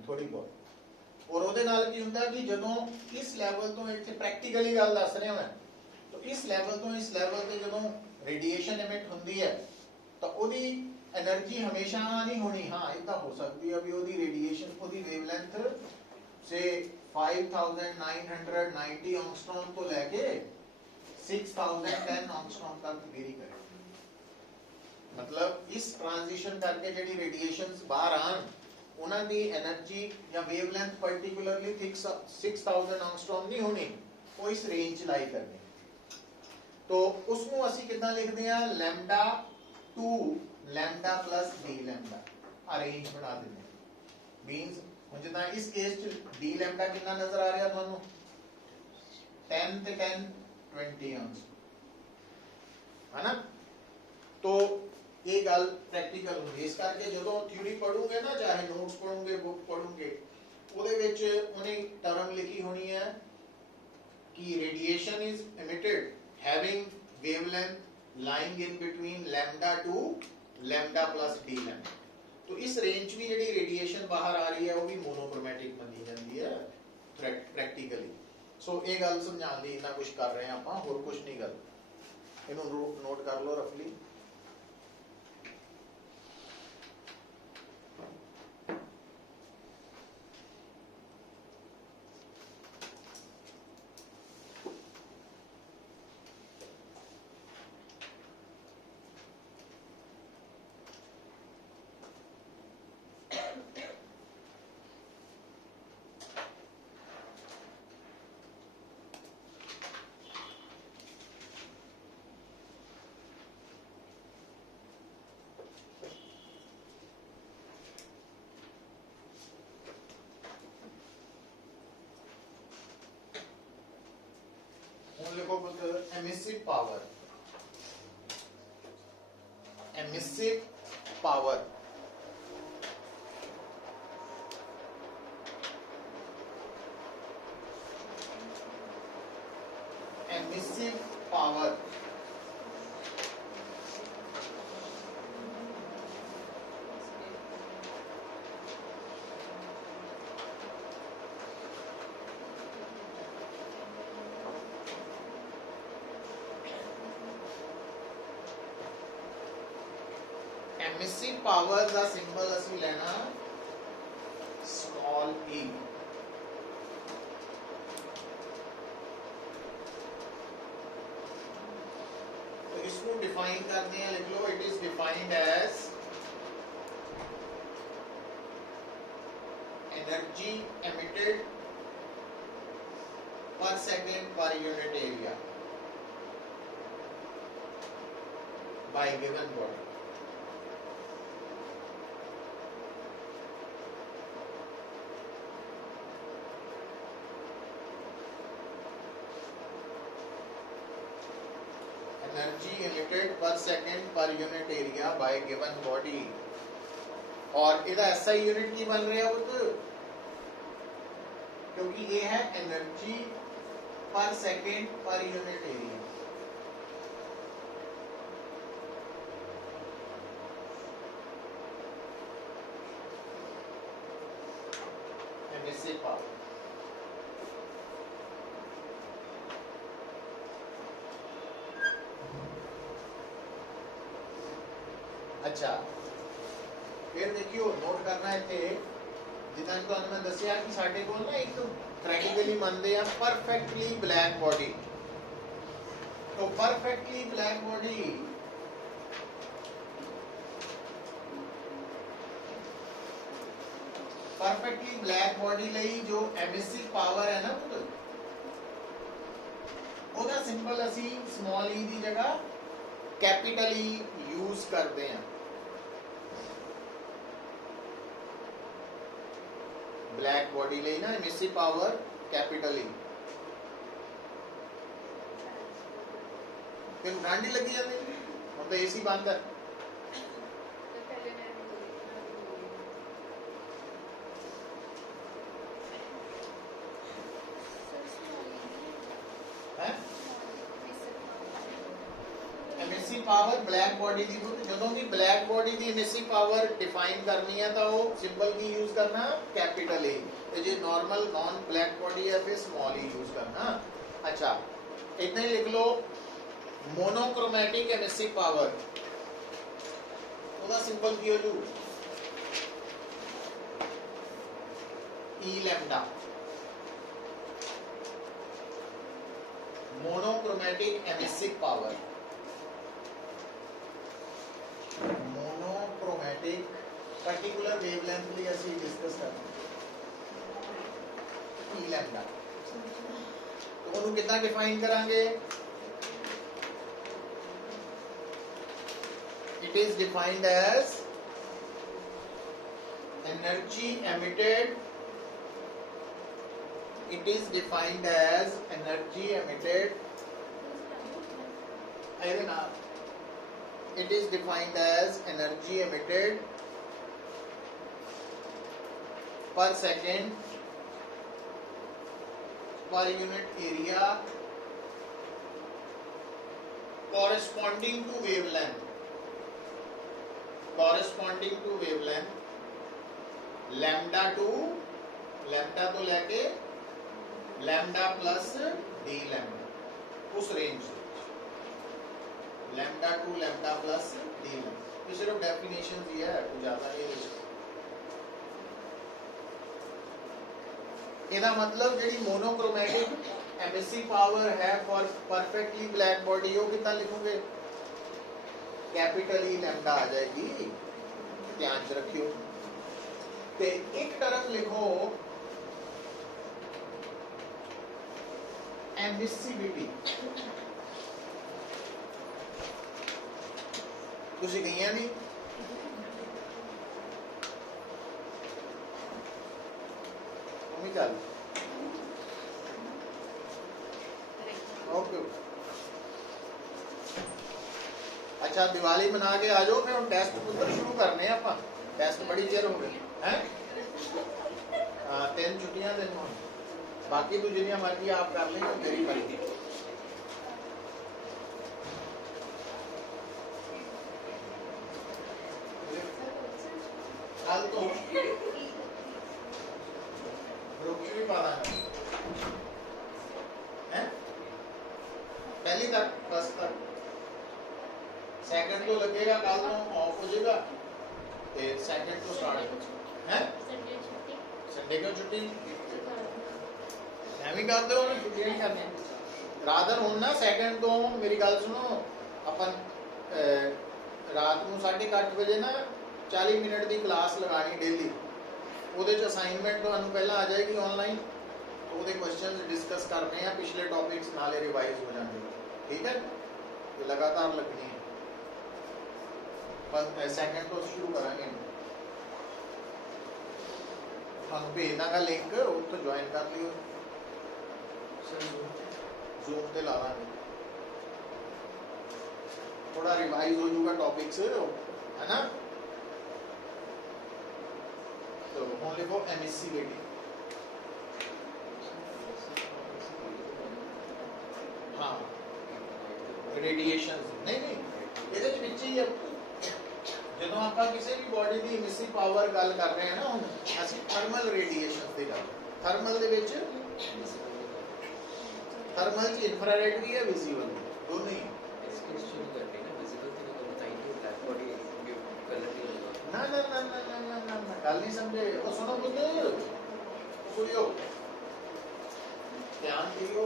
थोड़ी बहुत और ਉਹਦੇ ਨਾਲ ਕੀ ਹੁੰਦਾ ਕਿ ਜਦੋਂ ਇਸ ਲੈਵਲ ਤੋਂ ਇੱਥੇ ਪ੍ਰੈਕਟੀਕਲੀ ਗੱਲ ਦੱਸ ਰਿਹਾ ਮੈਂ तो इस लेवल तो इस लेवल पे ਜਦੋਂ रेडिएशन एमिट होती है तो ਉਹਦੀ एनर्जी हमेशा नहीं होनी हाँ इतना हो सकती है भी ਉਹਦੀ रेडिएशन ਉਹਦੀ वेवलेंथ से 5990 एंगस्ट्रॉम तो लेके 6010 एंगस्ट्रॉम तक वेरी करे मतलब इस ट्रांजिशन करके ਜਿਹੜੀ रेडिएशंस बाहर आन ਉਹਨਾਂ ਦੀ एनर्जी या वेवलेंथ पर्टिकुलरली 6000 एंगस्ट्रॉम नहीं होनी ਉਹ ਇਸ रेंज ਚ लाई करनी तो उसको ਅਸੀਂ ਕਿੱਦਾਂ ਲਿਖਦੇ ਆ lambda 2 lambda plus d lambda arrange बना देते हैं मींस ਹੁਣ ਜਿੱਦਾਂ ਇਸ ਕੇਸ ਚ d ਲੈਮਡਾ ਕਿੰਨਾ ਨਜ਼ਰ ਆ ਰਿਹਾ ਤੁਹਾਨੂੰ 10 ਤੇ 10 20 अंश है ना। तो ये गल प्रैक्टिकल होगी, इस करके जो थ्योरी पढ़ोगे ना, चाहे नोट्स पढ़ोगे बुक पढ़ोगे, ਉਹਦੇ ਵਿੱਚ ਉਹਨੇ ਟਰਮ ਲਿਖੀ ਹੋਣੀ ਹੈ कि radiation is emitted having wavelength lying in between lambda to lambda plus d lambda। तो इस रेंज भी ਜਿਹੜੀ रेडिएशन बाहर आ रही है वो भी मोनोक्रोमैटिक ਮੰਨੀ ਜਾਂਦੀ ਹੈ प्रैक्टिकली। सो ਇਹ ਗੱਲ ਸਮਝਾਉਣ ਲਈ ਇੰਨਾ ਕੁਝ ਕਰ ਰਹੇ ਹਾਂ ਆਪਾਂ, ਹੋਰ ਕੁਝ ਨਹੀਂ ਕਰ। ਇਹਨੂੰ ਨੋਟ ਕਰ ਲਓ ਰਫਲੀ। लिखो emissive power, emissive power emissive power emissive power ਦਾ ਸਿੰਬਲ ਅਸੀਂ ਲੈਣਾ small e। तो इसको डिफाइन करते हैं, लिख लो it is defined as energy emitted per second per unit area by given body। Energy emitted per second per unit area by given body। और इधर ऐसा यूनिट की बन रहा है वो तो, क्योंकि ये है एनर्जी पर second per unit area. emissive power अच्छा फिर देखियो नोट करना इत्थे जिदा तुहानू मैं दस्सिया कि साडे कोल ना एक प्रैक्टिकली मानते हैं परफेक्टली ब्लैक बॉडी। तो perfectly black body perfectly black body ਲਈ जो एमिसिव पावर है ना ਉਹਦਾ ਸਿੰਬਲ ਅਸੀਂ स्मॉल e ਦੀ ਜਗ੍ਹਾ कैपिटल E यूज करते हैं। ब्लैक बॉडी ਲਈ ना एमिसिव पावर कैपिटल E। फिर ठंड ही लगी जाती हम तो एसी बंद है। एमिसिव पावर ब्लैक बॉडी दी ਜਦੋਂ ਵੀ ब्लैक बॉडी ਦੀ एमिसिव पावर डिफाइन करनी है तो वो सिंबल की यूज करना कैपिटल ए। तो जो नॉर्मल नॉन ब्लैक बॉडी है फिर स्मॉल ई यूज करना। अच्छा इतना ही लिख लो मोनोक्रोमैटिक एमिसिव पावर ਉਹਦਾ सिंबल की हो जू E lambda. Monochromatic emissive power monochromatic particular wavelength ਲਈ ਅਸੀਂ डिस्कस करना ई लैम्डा। तो ਉਹਨੂੰ ਕਿੱਦਾਂ डिफाइन करांगे? It is defined as energy emitted it is defined as energy emitted, it is defined as energy emitted per second per unit area corresponding to wavelength lambda तो लेके lambda plus d lambda उस range lambda to lambda plus d lambda ये सिर्फ definition दिया है, कुछ ज्यादा नहीं है। ਇਹਦਾ मतलब ਜਿਹੜੀ मोनोक्रोमैटिक एमिसिव पावर है फॉर परफेक्टली ब्लैक बॉडी वो कितना लिखोगे, कैपिटल ई लैम्डा आ जाएगी, ध्यान च रखियो। ते एक टर्म लिखो एमिसिविटी, तुसी कहियां नहीं मम्मी चल ओके। अच्छा दिवाली मना के आ जाओ, फिर हम टेस्ट पुत्र शुरू करने हैं। आप टेस्ट बड़ी देर हो गई हैं, 3 छुट्टियां दिन बाकी तो जिन्हें मर्जी आप कर लेंगे, मेरी मर्जी। कल तो ग्रुप भी पाना है, पहली तक फर्स्ट तक, सेकंड तो लगेगा, कल तो ऑफ हो जाएगा, ते सेकंड तो स्टार्ट है। संडे को छुट्टी मैं भी करते हो, छुट्टियां नहीं करनी रात ਨੂੰ ना। सेकंड तो मेरी गल सुनो, अपन रात ਨੂੰ 8:30 ਵਜੇ ना 40 मिनट की क्लास लगानी डेली, ਉਹਦੇ ਚ ਅਸਾਈਨਮੈਂਟ ਤੁਹਾਨੂੰ ਪਹਿਲਾਂ ਆ ਜਾਏਗੀ ऑनलाइन, ਉਹਦੇ क्वेश्चंस डिस्कस करने हैं, पिछले टॉपिक्स नाले रिवाइज हो जाएंगे, ठीक है। ये लगातार लगनी है, पर सेकंड तो शुरू करेंगे। हम भेजना का लिंक उत्थे ज्वाइन कर लियो, जूम पे ला लांगे, थोड़ा रिवाइज हो जाएगा टॉपिक्स, है ना। तो हम लिखो एमिसिविटी, हाँ रेडिएशन नहीं ਇਹਦੇ ਚ ਵਿੱਚ ਹੀ ਹੈ। ਜਦੋਂ ਆਪਾਂ ਕਿਸੇ ਵੀ ਬੋਡੀ ਦੀ ਇਮਿਸਿਵ ਪਾਵਰ ਗੱਲ ਕਰ ਰਹੇ ਹਾਂ ਨਾ, ਹੁਣ ਅਸੀਂ ਥਰਮਲ ਰੇਡੀਏਸ਼ਨ ਦੀ ਗੱਲ, ਥਰਮਲ ਦੇ ਵਿੱਚ ਥਰਮਲ ਚ ਇਨਫਰਾਰੈਡ ਵੀ ਹੈ, ਵਿਜ਼ੀਬਲ ਦੋਨੇ ਹੀ। ना ना ना ना ना ना ना ना गल नहीं समझे, वो सुनो बुद्ध सुनियो, ध्यान दियो,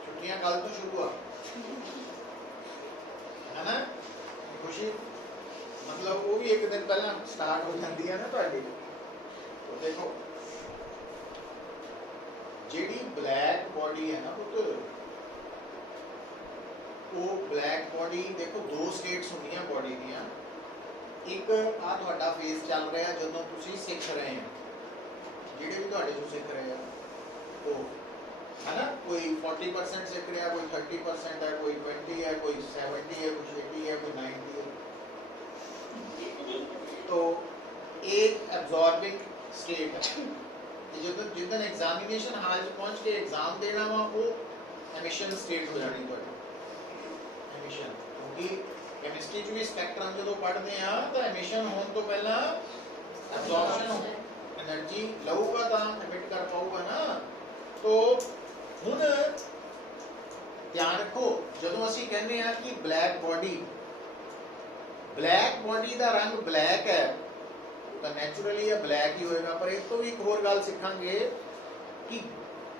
छुट्टियां कल तो शुरू हुआ है ना। खुशी मतलब वो भी एक दिन पहला स्टार्ट हो जाती है ना ਤੁਹਾਡੀ। तो देखो जेडी ब्लैक बॉडी है ना पुੱਤ, वो ब्लैक बॉडी देखो दो स्टेट्स होंदियां बॉडी ਦੀਆਂ। एक आ ਤੁਹਾਡਾ फेस चल रहा है ਜਦੋਂ ਤੁਸੀਂ ਸਿੱਖ ਰਹੇ ਹੋ, ਜਿਹੜੇ ਵੀ ਤੁਹਾਡੇ ਤੋਂ ਸਿੱਖ ਰਹੇ ਆ तो है ना, कोई 40% सीख रहा है, कोई 30% है, कोई 20 है, कोई 70 है, कोई 80 है, कोई 90 है। तो एक एब्जॉर्बिंग स्टेट है, जिदन एग्जामिनेशन हाल पहुंच के एग्जाम देना वा वो एमिशन स्टेट हो जानी पड़ी एमिशन, क्योंकि केमिस्ट्री च भी स्पैक्ट्रम जो पढ़ते हैं तो एमिशन होने तो पहला एब्जॉर्प्शन एनर्जी लऊगा तो एमिट कर पाऊगा ना। तो ਹੁਣ ਧਿਆਨ ਰੱਖੋ, ਜਦੋਂ ਅਸੀਂ ਕਹਿੰਦੇ ਆ ਕਿ ਬਲੈਕ ਬॉडी ਦਾ ਰੰਗ ਬਲੈਕ ਹੈ ਤਾਂ ਨੈਚੁਰਲੀ ਇਹ ਬਲੈਕ ਹੀ ਹੋਏਗਾ। ਪਰ ਇਸ ਤੋਂ ਵੀ ਇੱਕ ਹੋਰ ਗੱਲ ਸਿੱਖਾਂਗੇ ਕਿ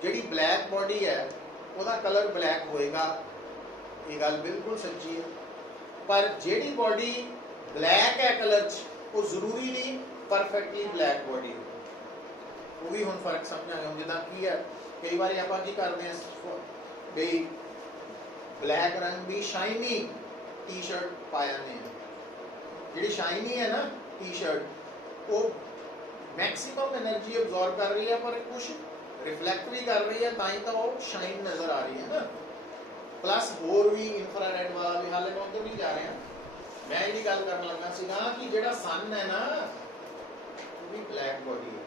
ਜਿਹੜੀ ਬਲੈਕ ਬॉडी ਹੈ ਉਹਦਾ ਕਲਰ ਬਲੈਕ ਹੋਏਗਾ, ਇਹ ਗੱਲ ਬਿਲਕੁਲ ਸੱਚੀ ਹੈ। ਪਰ ਜਿਹੜੀ ਬॉडी ਬਲੈਕ ਹੈ ਕਲਰ 'ਚ, ਉਹ ਜ਼ਰੂਰੀ ਨਹੀਂ ਪਰਫੈਕਟਲੀ ਬਲੈਕ बॉडी ਹੋ। ਉਹ ਵੀ ਹੁਣ ਫਰਕ ਸਮਝਾਂਗੇ। ਹੁਣ ਜਿੱਦਾਂ ਕੀ ਹੈ, कई बार आप की करते हैं भाई ब्लैक रंग भी शाइनी टी शर्ट पाया ने, जी शाइनी है ना टी शर्ट वो मैक्सिमम एनर्जी अब्जॉर्ब कर रही है, पर कुछ रिफ्लैक्ट भी कर रही है, ताई तो वो शाइन नजर आ रही है ना। प्लस होर भी इंफ्रारेड वाला भी, हाले मैं उधर नहीं जा रहे हैं। मैं ये गल करन लगा सीगा कि जेड़ा सन है ना वो भी ब्लैक बॉडी है,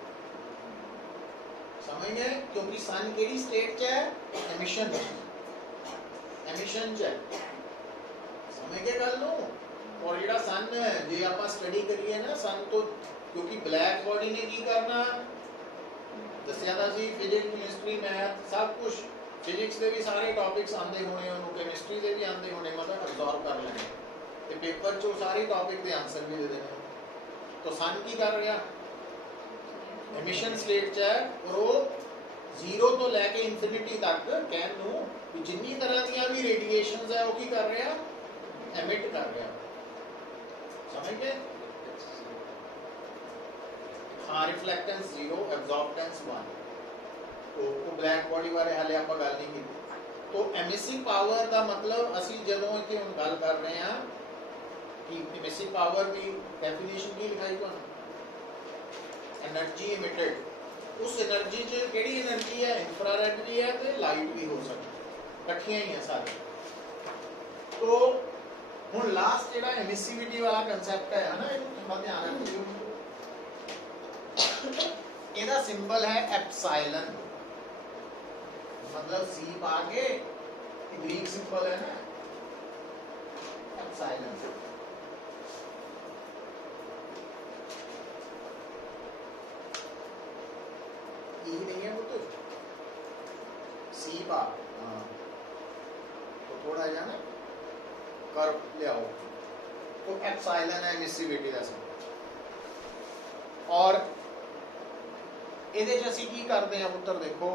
समझ गए? क्योंकि सन केड़ी स्टेट च है? एमिशन च है, समझ गए गल नूं? और जेड़ा सन है जे आपां स्टडी करिए ना सन तो, क्योंकि ब्लैक बॉडी ने की करना दसिया था सी, फिजिक्स केमिस्ट्री मैथ सब कुछ, फिजिक्स के भी सारे टॉपिक्स आंदे होने, उन्होंने केमिस्ट्री के भी आंदे होने, मतलब अब्जॉर्व कर लेने ते पेपर चो सारे टॉपिक के आंसर भी दे देने। तो सन की कर रहा एमिशन स्टेट च है, और वो जीरो तो लैके इनफिनिटी तक कहन नूं कि जिन्नी तरह दी भी रेडिएशंस है वो की कर रहा, एमिट कर रहा, समझ गए? हाँ, रिफ्लेक्टेंस जीरो, एब्जॉर्बटेंस 1। तो ब्लैक बॉडी बारे हाले आपां गल नहीं की। तो एमिसिव पावर का मतलब असी जदों इत्थे हुण गल कर रहे हैं कि एमिसिव पावर की डेफिनेशन की लिखाई तुहानूं, एनर्जी इमिटेड, उस एनर्जी च केड़ी एनर्जी है? इंफ्रारेड भी है ते लाइट भी हो सकती, इकट्ठियां ही है सारी। तो हुण लास्ट जेड़ा एमिसिविटी वाला कंसेप्ट है ना, इहनूं थोड़ा ध्यान रखियो। ਇਹਦਾ सिंबल है एप्सिलॉन, मतलब सी पा के ग्रीक सिंबल है ना एप्सिलॉन। ई नहीं है वो तो सी पा, हाँ तो थोड़ा जा ना कर्व ले आओ, तो एप्सिलॉन है एमिसिविटी का सिंबल। और ਇਹਦੇ ਚ ਅਸੀਂ ਕੀ ਕਰਦੇ ਹਾਂ ਪੁੱਤਰ, ਦੇਖੋ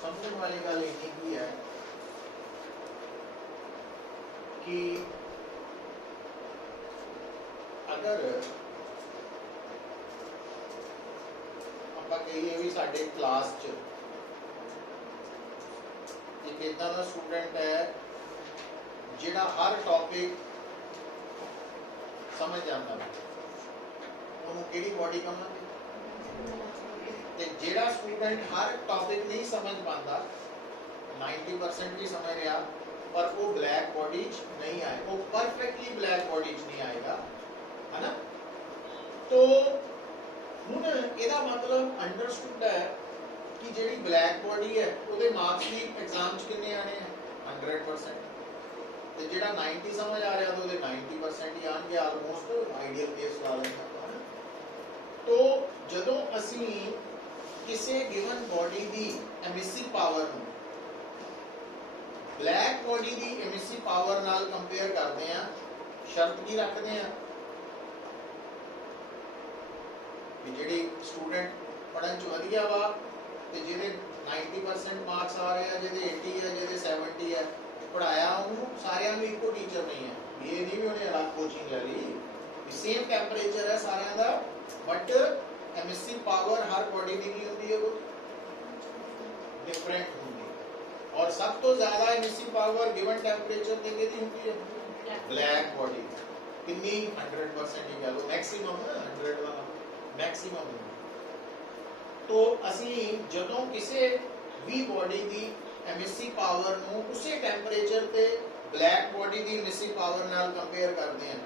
ਸਮਝਣ ਵਾਲੀ ਗੱਲ ਇਹ ਕੀ ਹੈ ਕਿ ਅਗਰ ਆਪਾਂ ਕਹੀਏ ਵੀ ਸਾਡੇ ਕਲਾਸ ਚ ਇੱਕ ਇਦਾਂ ਦਾ ਸਟੂਡੈਂਟ ਹੈ ਜਿਹੜਾ ਹਰ ਟੌਪਿਕ ਸਮਝ ਜਾਂਦਾ ਹੈ, ਉਹਨੂੰ ਕਿਹੜੀ ਬॉडी ਕਹਾਂਗੇ? ਤੇ ਜਿਹੜਾ ਸਟੂਡੈਂਟ ਹਰ ਟੌਪਿਕ ਨਹੀਂ ਸਮਝ ਪਾਉਂਦਾ, 90% ਵੀ ਸਮਝ ਰਿਹਾ पर वो ब्लैक बॉडी नहीं आए, वो परफेक्टली ब्लैक बॉडी नहीं आएगा, है ना? तो हुण ਇਹਦਾ मतलब अंडरस्टूड है कि ਜਿਹੜੀ ब्लैक बॉडी है ਉਹਦੇ ਮਾਰਕਸ ਵੀ ਐਗਜ਼ਾਮ ਚ ਕਿੰਨੇ ਆਣੇ ਆ? 100%। ਤੇ ਜਿਹੜਾ 90 ਸਮਝ ਆ ਰਿਹਾ ਤਾਂ ਉਹਦੇ 90% ਹੀ ਆਣਗੇ, ਆਲਮੋਸਟ ਆਈਡੀਅਲ ਕੇਸ ਲਾ ਲੈਂਦਾ ਹੈ। तो ਜਦੋਂ ਅਸੀਂ ਕਿਸੇ ਗਿਵਨ ਬॉडी ਦੀ ਐਮਿਸਿਵ ਪਾਵਰ ਨੂੰ ब्लैक बॉडी की एमिसिव पावर नाल कंपेयर करते हैं, शर्त की रखते हैं कि जिहड़े स्टूडेंट पढ़न च वधिया वा ते जिहदे 90% मार्क्स आ रहे हैं, जिहदे 80 है, जिहदे 70 है, पढ़ाया उन्होंने सारियां भी इको टीचर नहीं है, ये नहीं भी उन्हें अलग कोचिंग ले ली, सेम टैंपरेचर है सारियां दा, but emissive power her body की नहीं होती है, वो डिफरेंट होती है। और सब तो ज्यादा एमिसिव पावर गिवन टेम्परेचर पे कितनी होती है? ब्लैक बॉडी कितनी? 100% ही कह लो, मैक्सिमम है 100 वाला मैक्सिमम। तो ਅਸੀਂ ਜਦੋਂ ਕਿਸੇ ਵੀ ਬੋਡੀ ਦੀ ਐਮਿਸਿਵ ਪਾਵਰ ਨੂੰ ਉਸੇ ਟੈਂਪਰੇਚਰ ਤੇ ਬਲੈਕ ਬੋਡੀ ਦੀ ਐਮਿਸਿਵ ਪਾਵਰ ਨਾਲ ਕੰਪੇਅਰ ਕਰਦੇ ਹਾਂ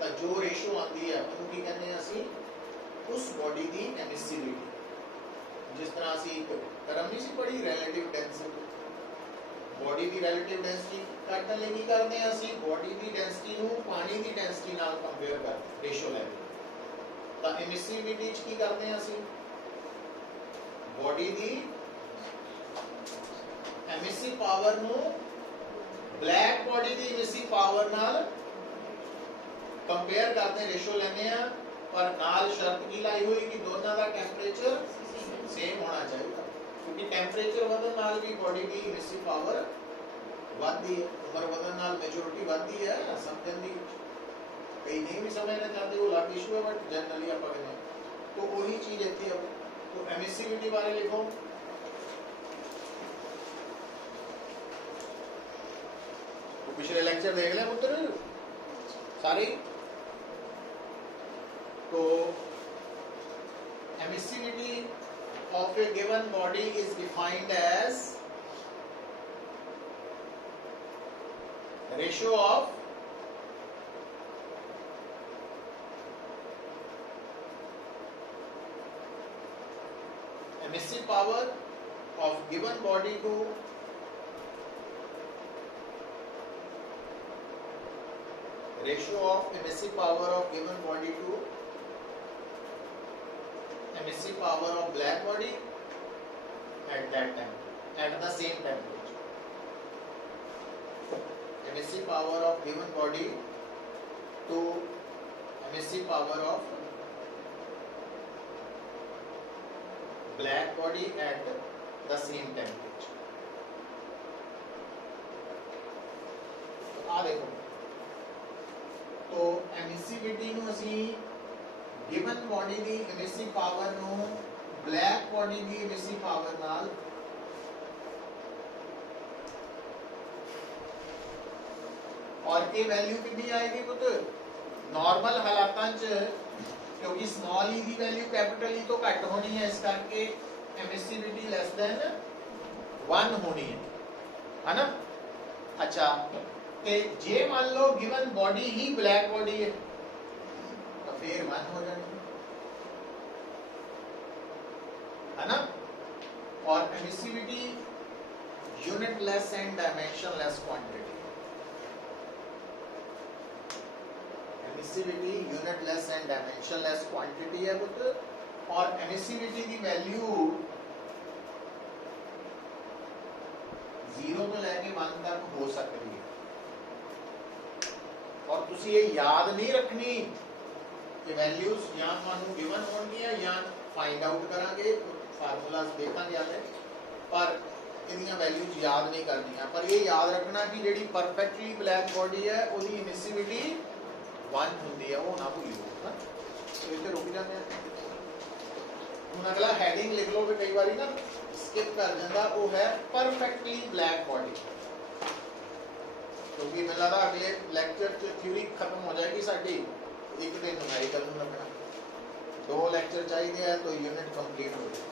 ਤਾਂ ਜੋ ਰੇਸ਼ੋ ਆਉਂਦੀ ਹੈ ਉਹਨੂੰ ਕੀ ਕਹਿੰਦੇ ਆ ਅਸੀਂ? ਉਸ ਬੋਡੀ ਦੀ ਐਮਿਸਿਵਿਟੀ। ਜਿਸ ਤਰ੍ਹਾਂ ਅਸੀਂ ਇੱਕ ਟਰਮ ਨਹੀਂ ਸੀ ਪੜ੍ਹੀ, ਰਿਲੇਟਿਵ ਡੈਂਸਿਟੀ। बॉडी की रिलेटिव डेंसिटी ਕੱਢਣ ਲਈ ਕੀ ਕਰਦੇ ਆ ਅਸੀਂ? ਬੋਡੀ ਦੀ ਡੈਂਸਿਟੀ ਨੂੰ ਪਾਣੀ ਦੀ ਡੈਂਸਿਟੀ ਨਾਲ ਕੰਪੇਅਰ ਕਰਦੇ, ਰੇਸ਼ੋ ਲੈ ਕੇ। ਤਾਂ ਐਮਿਸਿਵਿਟੀ ਚ ਕੀ ਕਰਦੇ ਆ ਅਸੀਂ? ਬੋਡੀ ਦੀ ਐਮਿਸਿਵ ਪਾਵਰ ਨੂੰ ਬਲੈਕ ਬੋਡੀ ਦੀ ਐਮਿਸਿਵ ਪਾਵਰ ਨਾਲ ਕੰਪੇਅਰ ਕਰਦੇ, ਰੇਸ਼ੋ ਲੈਂਦੇ ਆ, ਪਰ ਨਾਲ ਸ਼ਰਤ ਕੀ ਲਾਈ ਹੋਈ ਕਿ ਦੋਨਾਂ ਦਾ ਟੈਂਪਰੇਚਰ ਸੇਮ ਹੋਣਾ ਚਾਹੀਦਾ, क्योंकि टेम्परेचर ਵਧਣ ਨਾਲ ਵੀ बॉडी की एमिसिव पावर ਵਧਦੀ है, उम्र ਵਧਣ ਨਾਲ मैच्योरिटी ਵਧਦੀ है, समझਣ ਦੀ कई नहीं भी समझना चाहते, वो अलग इशू है, बट जनरली आप कहते हैं। तो वही चीज इतनी है। तो एमिसिविटी बारे लिखो, तो पिछले लेक्चर देख लिया पुत्र सारी। तो emissivity of a given body is defined as ratio of emissive power of given body to ratio of emissive power of given body to emissive power of black body at that time, at the same temperature. Emissive power of given body to emissive power of black body at the same temperature. तो आ देखो, तो emissivity ਨੂੰ ਅਸੀਂ given body ਦੀ emissive power ਨੂੰ black body ਦੀ emissive power ਨਾਲ और ਇਹ value ਕਿੰਨੀ ਆਏਗੀ ਪੁੱਤ ਨਾਰਮਲ ਹਾਲਾਤਾਂ 'ਚ क्योंकि स्मॉल ई की वैल्यू कैपिटल ई तो घट होनी है, इस करके एमिसिविटी लेस देन 1 होनी है ना। अच्छा, ते जे मान लो गिवन बॉडी ही ब्लैक बॉडी है तो फिर 1 हो जानी है ना। और emissivity unit less and dimension less quantity, emissivity unit less and dimension less quantity है पुत्र। और एमिसिविटी की वैल्यू 0 तो लेके 1 तक हो सकती है। और तुसी ये याद नहीं रखनी कि वैल्यूज या तुहानू गिवन होणगियां या फाइंड आउट करांगे, फार्मूलाज देखांगे आले, पर इहदियां वैल्यूज याद नहीं करनियां। पर ये याद रखना कि जिहड़ी परफेक्टली ब्लैक बॉडी है उहदी एमिसिविटी 1 ਹੁੰਦੀ ਹੈ, ਉਹ ਨਾ ਭੁੱਲਿਓ ਨਾ। ਇੱਥੇ ਰੁਕ ਜਾਂਦੇ ਆ। ਹੁਣ ਅਗਲਾ ਹੈਡਿੰਗ ਲਿਖ ਲਓ ਵੀ ਕਈ ਵਾਰੀ ਨਾ ਸਕਿਪ ਕਰ ਜਾਂਦਾ, ਉਹ ਹੈ ਪਰਫੈਕਟਲੀ ਬਲੈਕ ਬॉडी। ਕਿਉਂਕਿ ਮੈਨੂੰ ਲੱਗਦਾ ਅਗਲੇ ਲੈਕਚਰ 'ਚ ਥਿਊਰੀ ਖਤਮ ਹੋ ਜਾਏਗੀ ਸਾਡੀ, ਇੱਕ ਦਿਨ ਨੂਮੈਰੀਕਲ ਨੂੰ ਲੱਗਣਾ, 2 ਲੈਕਚਰ ਚਾਹੀਦੇ ਆ ਤਾਂ ਯੂਨਿਟ ਕੰਪਲੀਟ ਹੋ ਜਾਏ।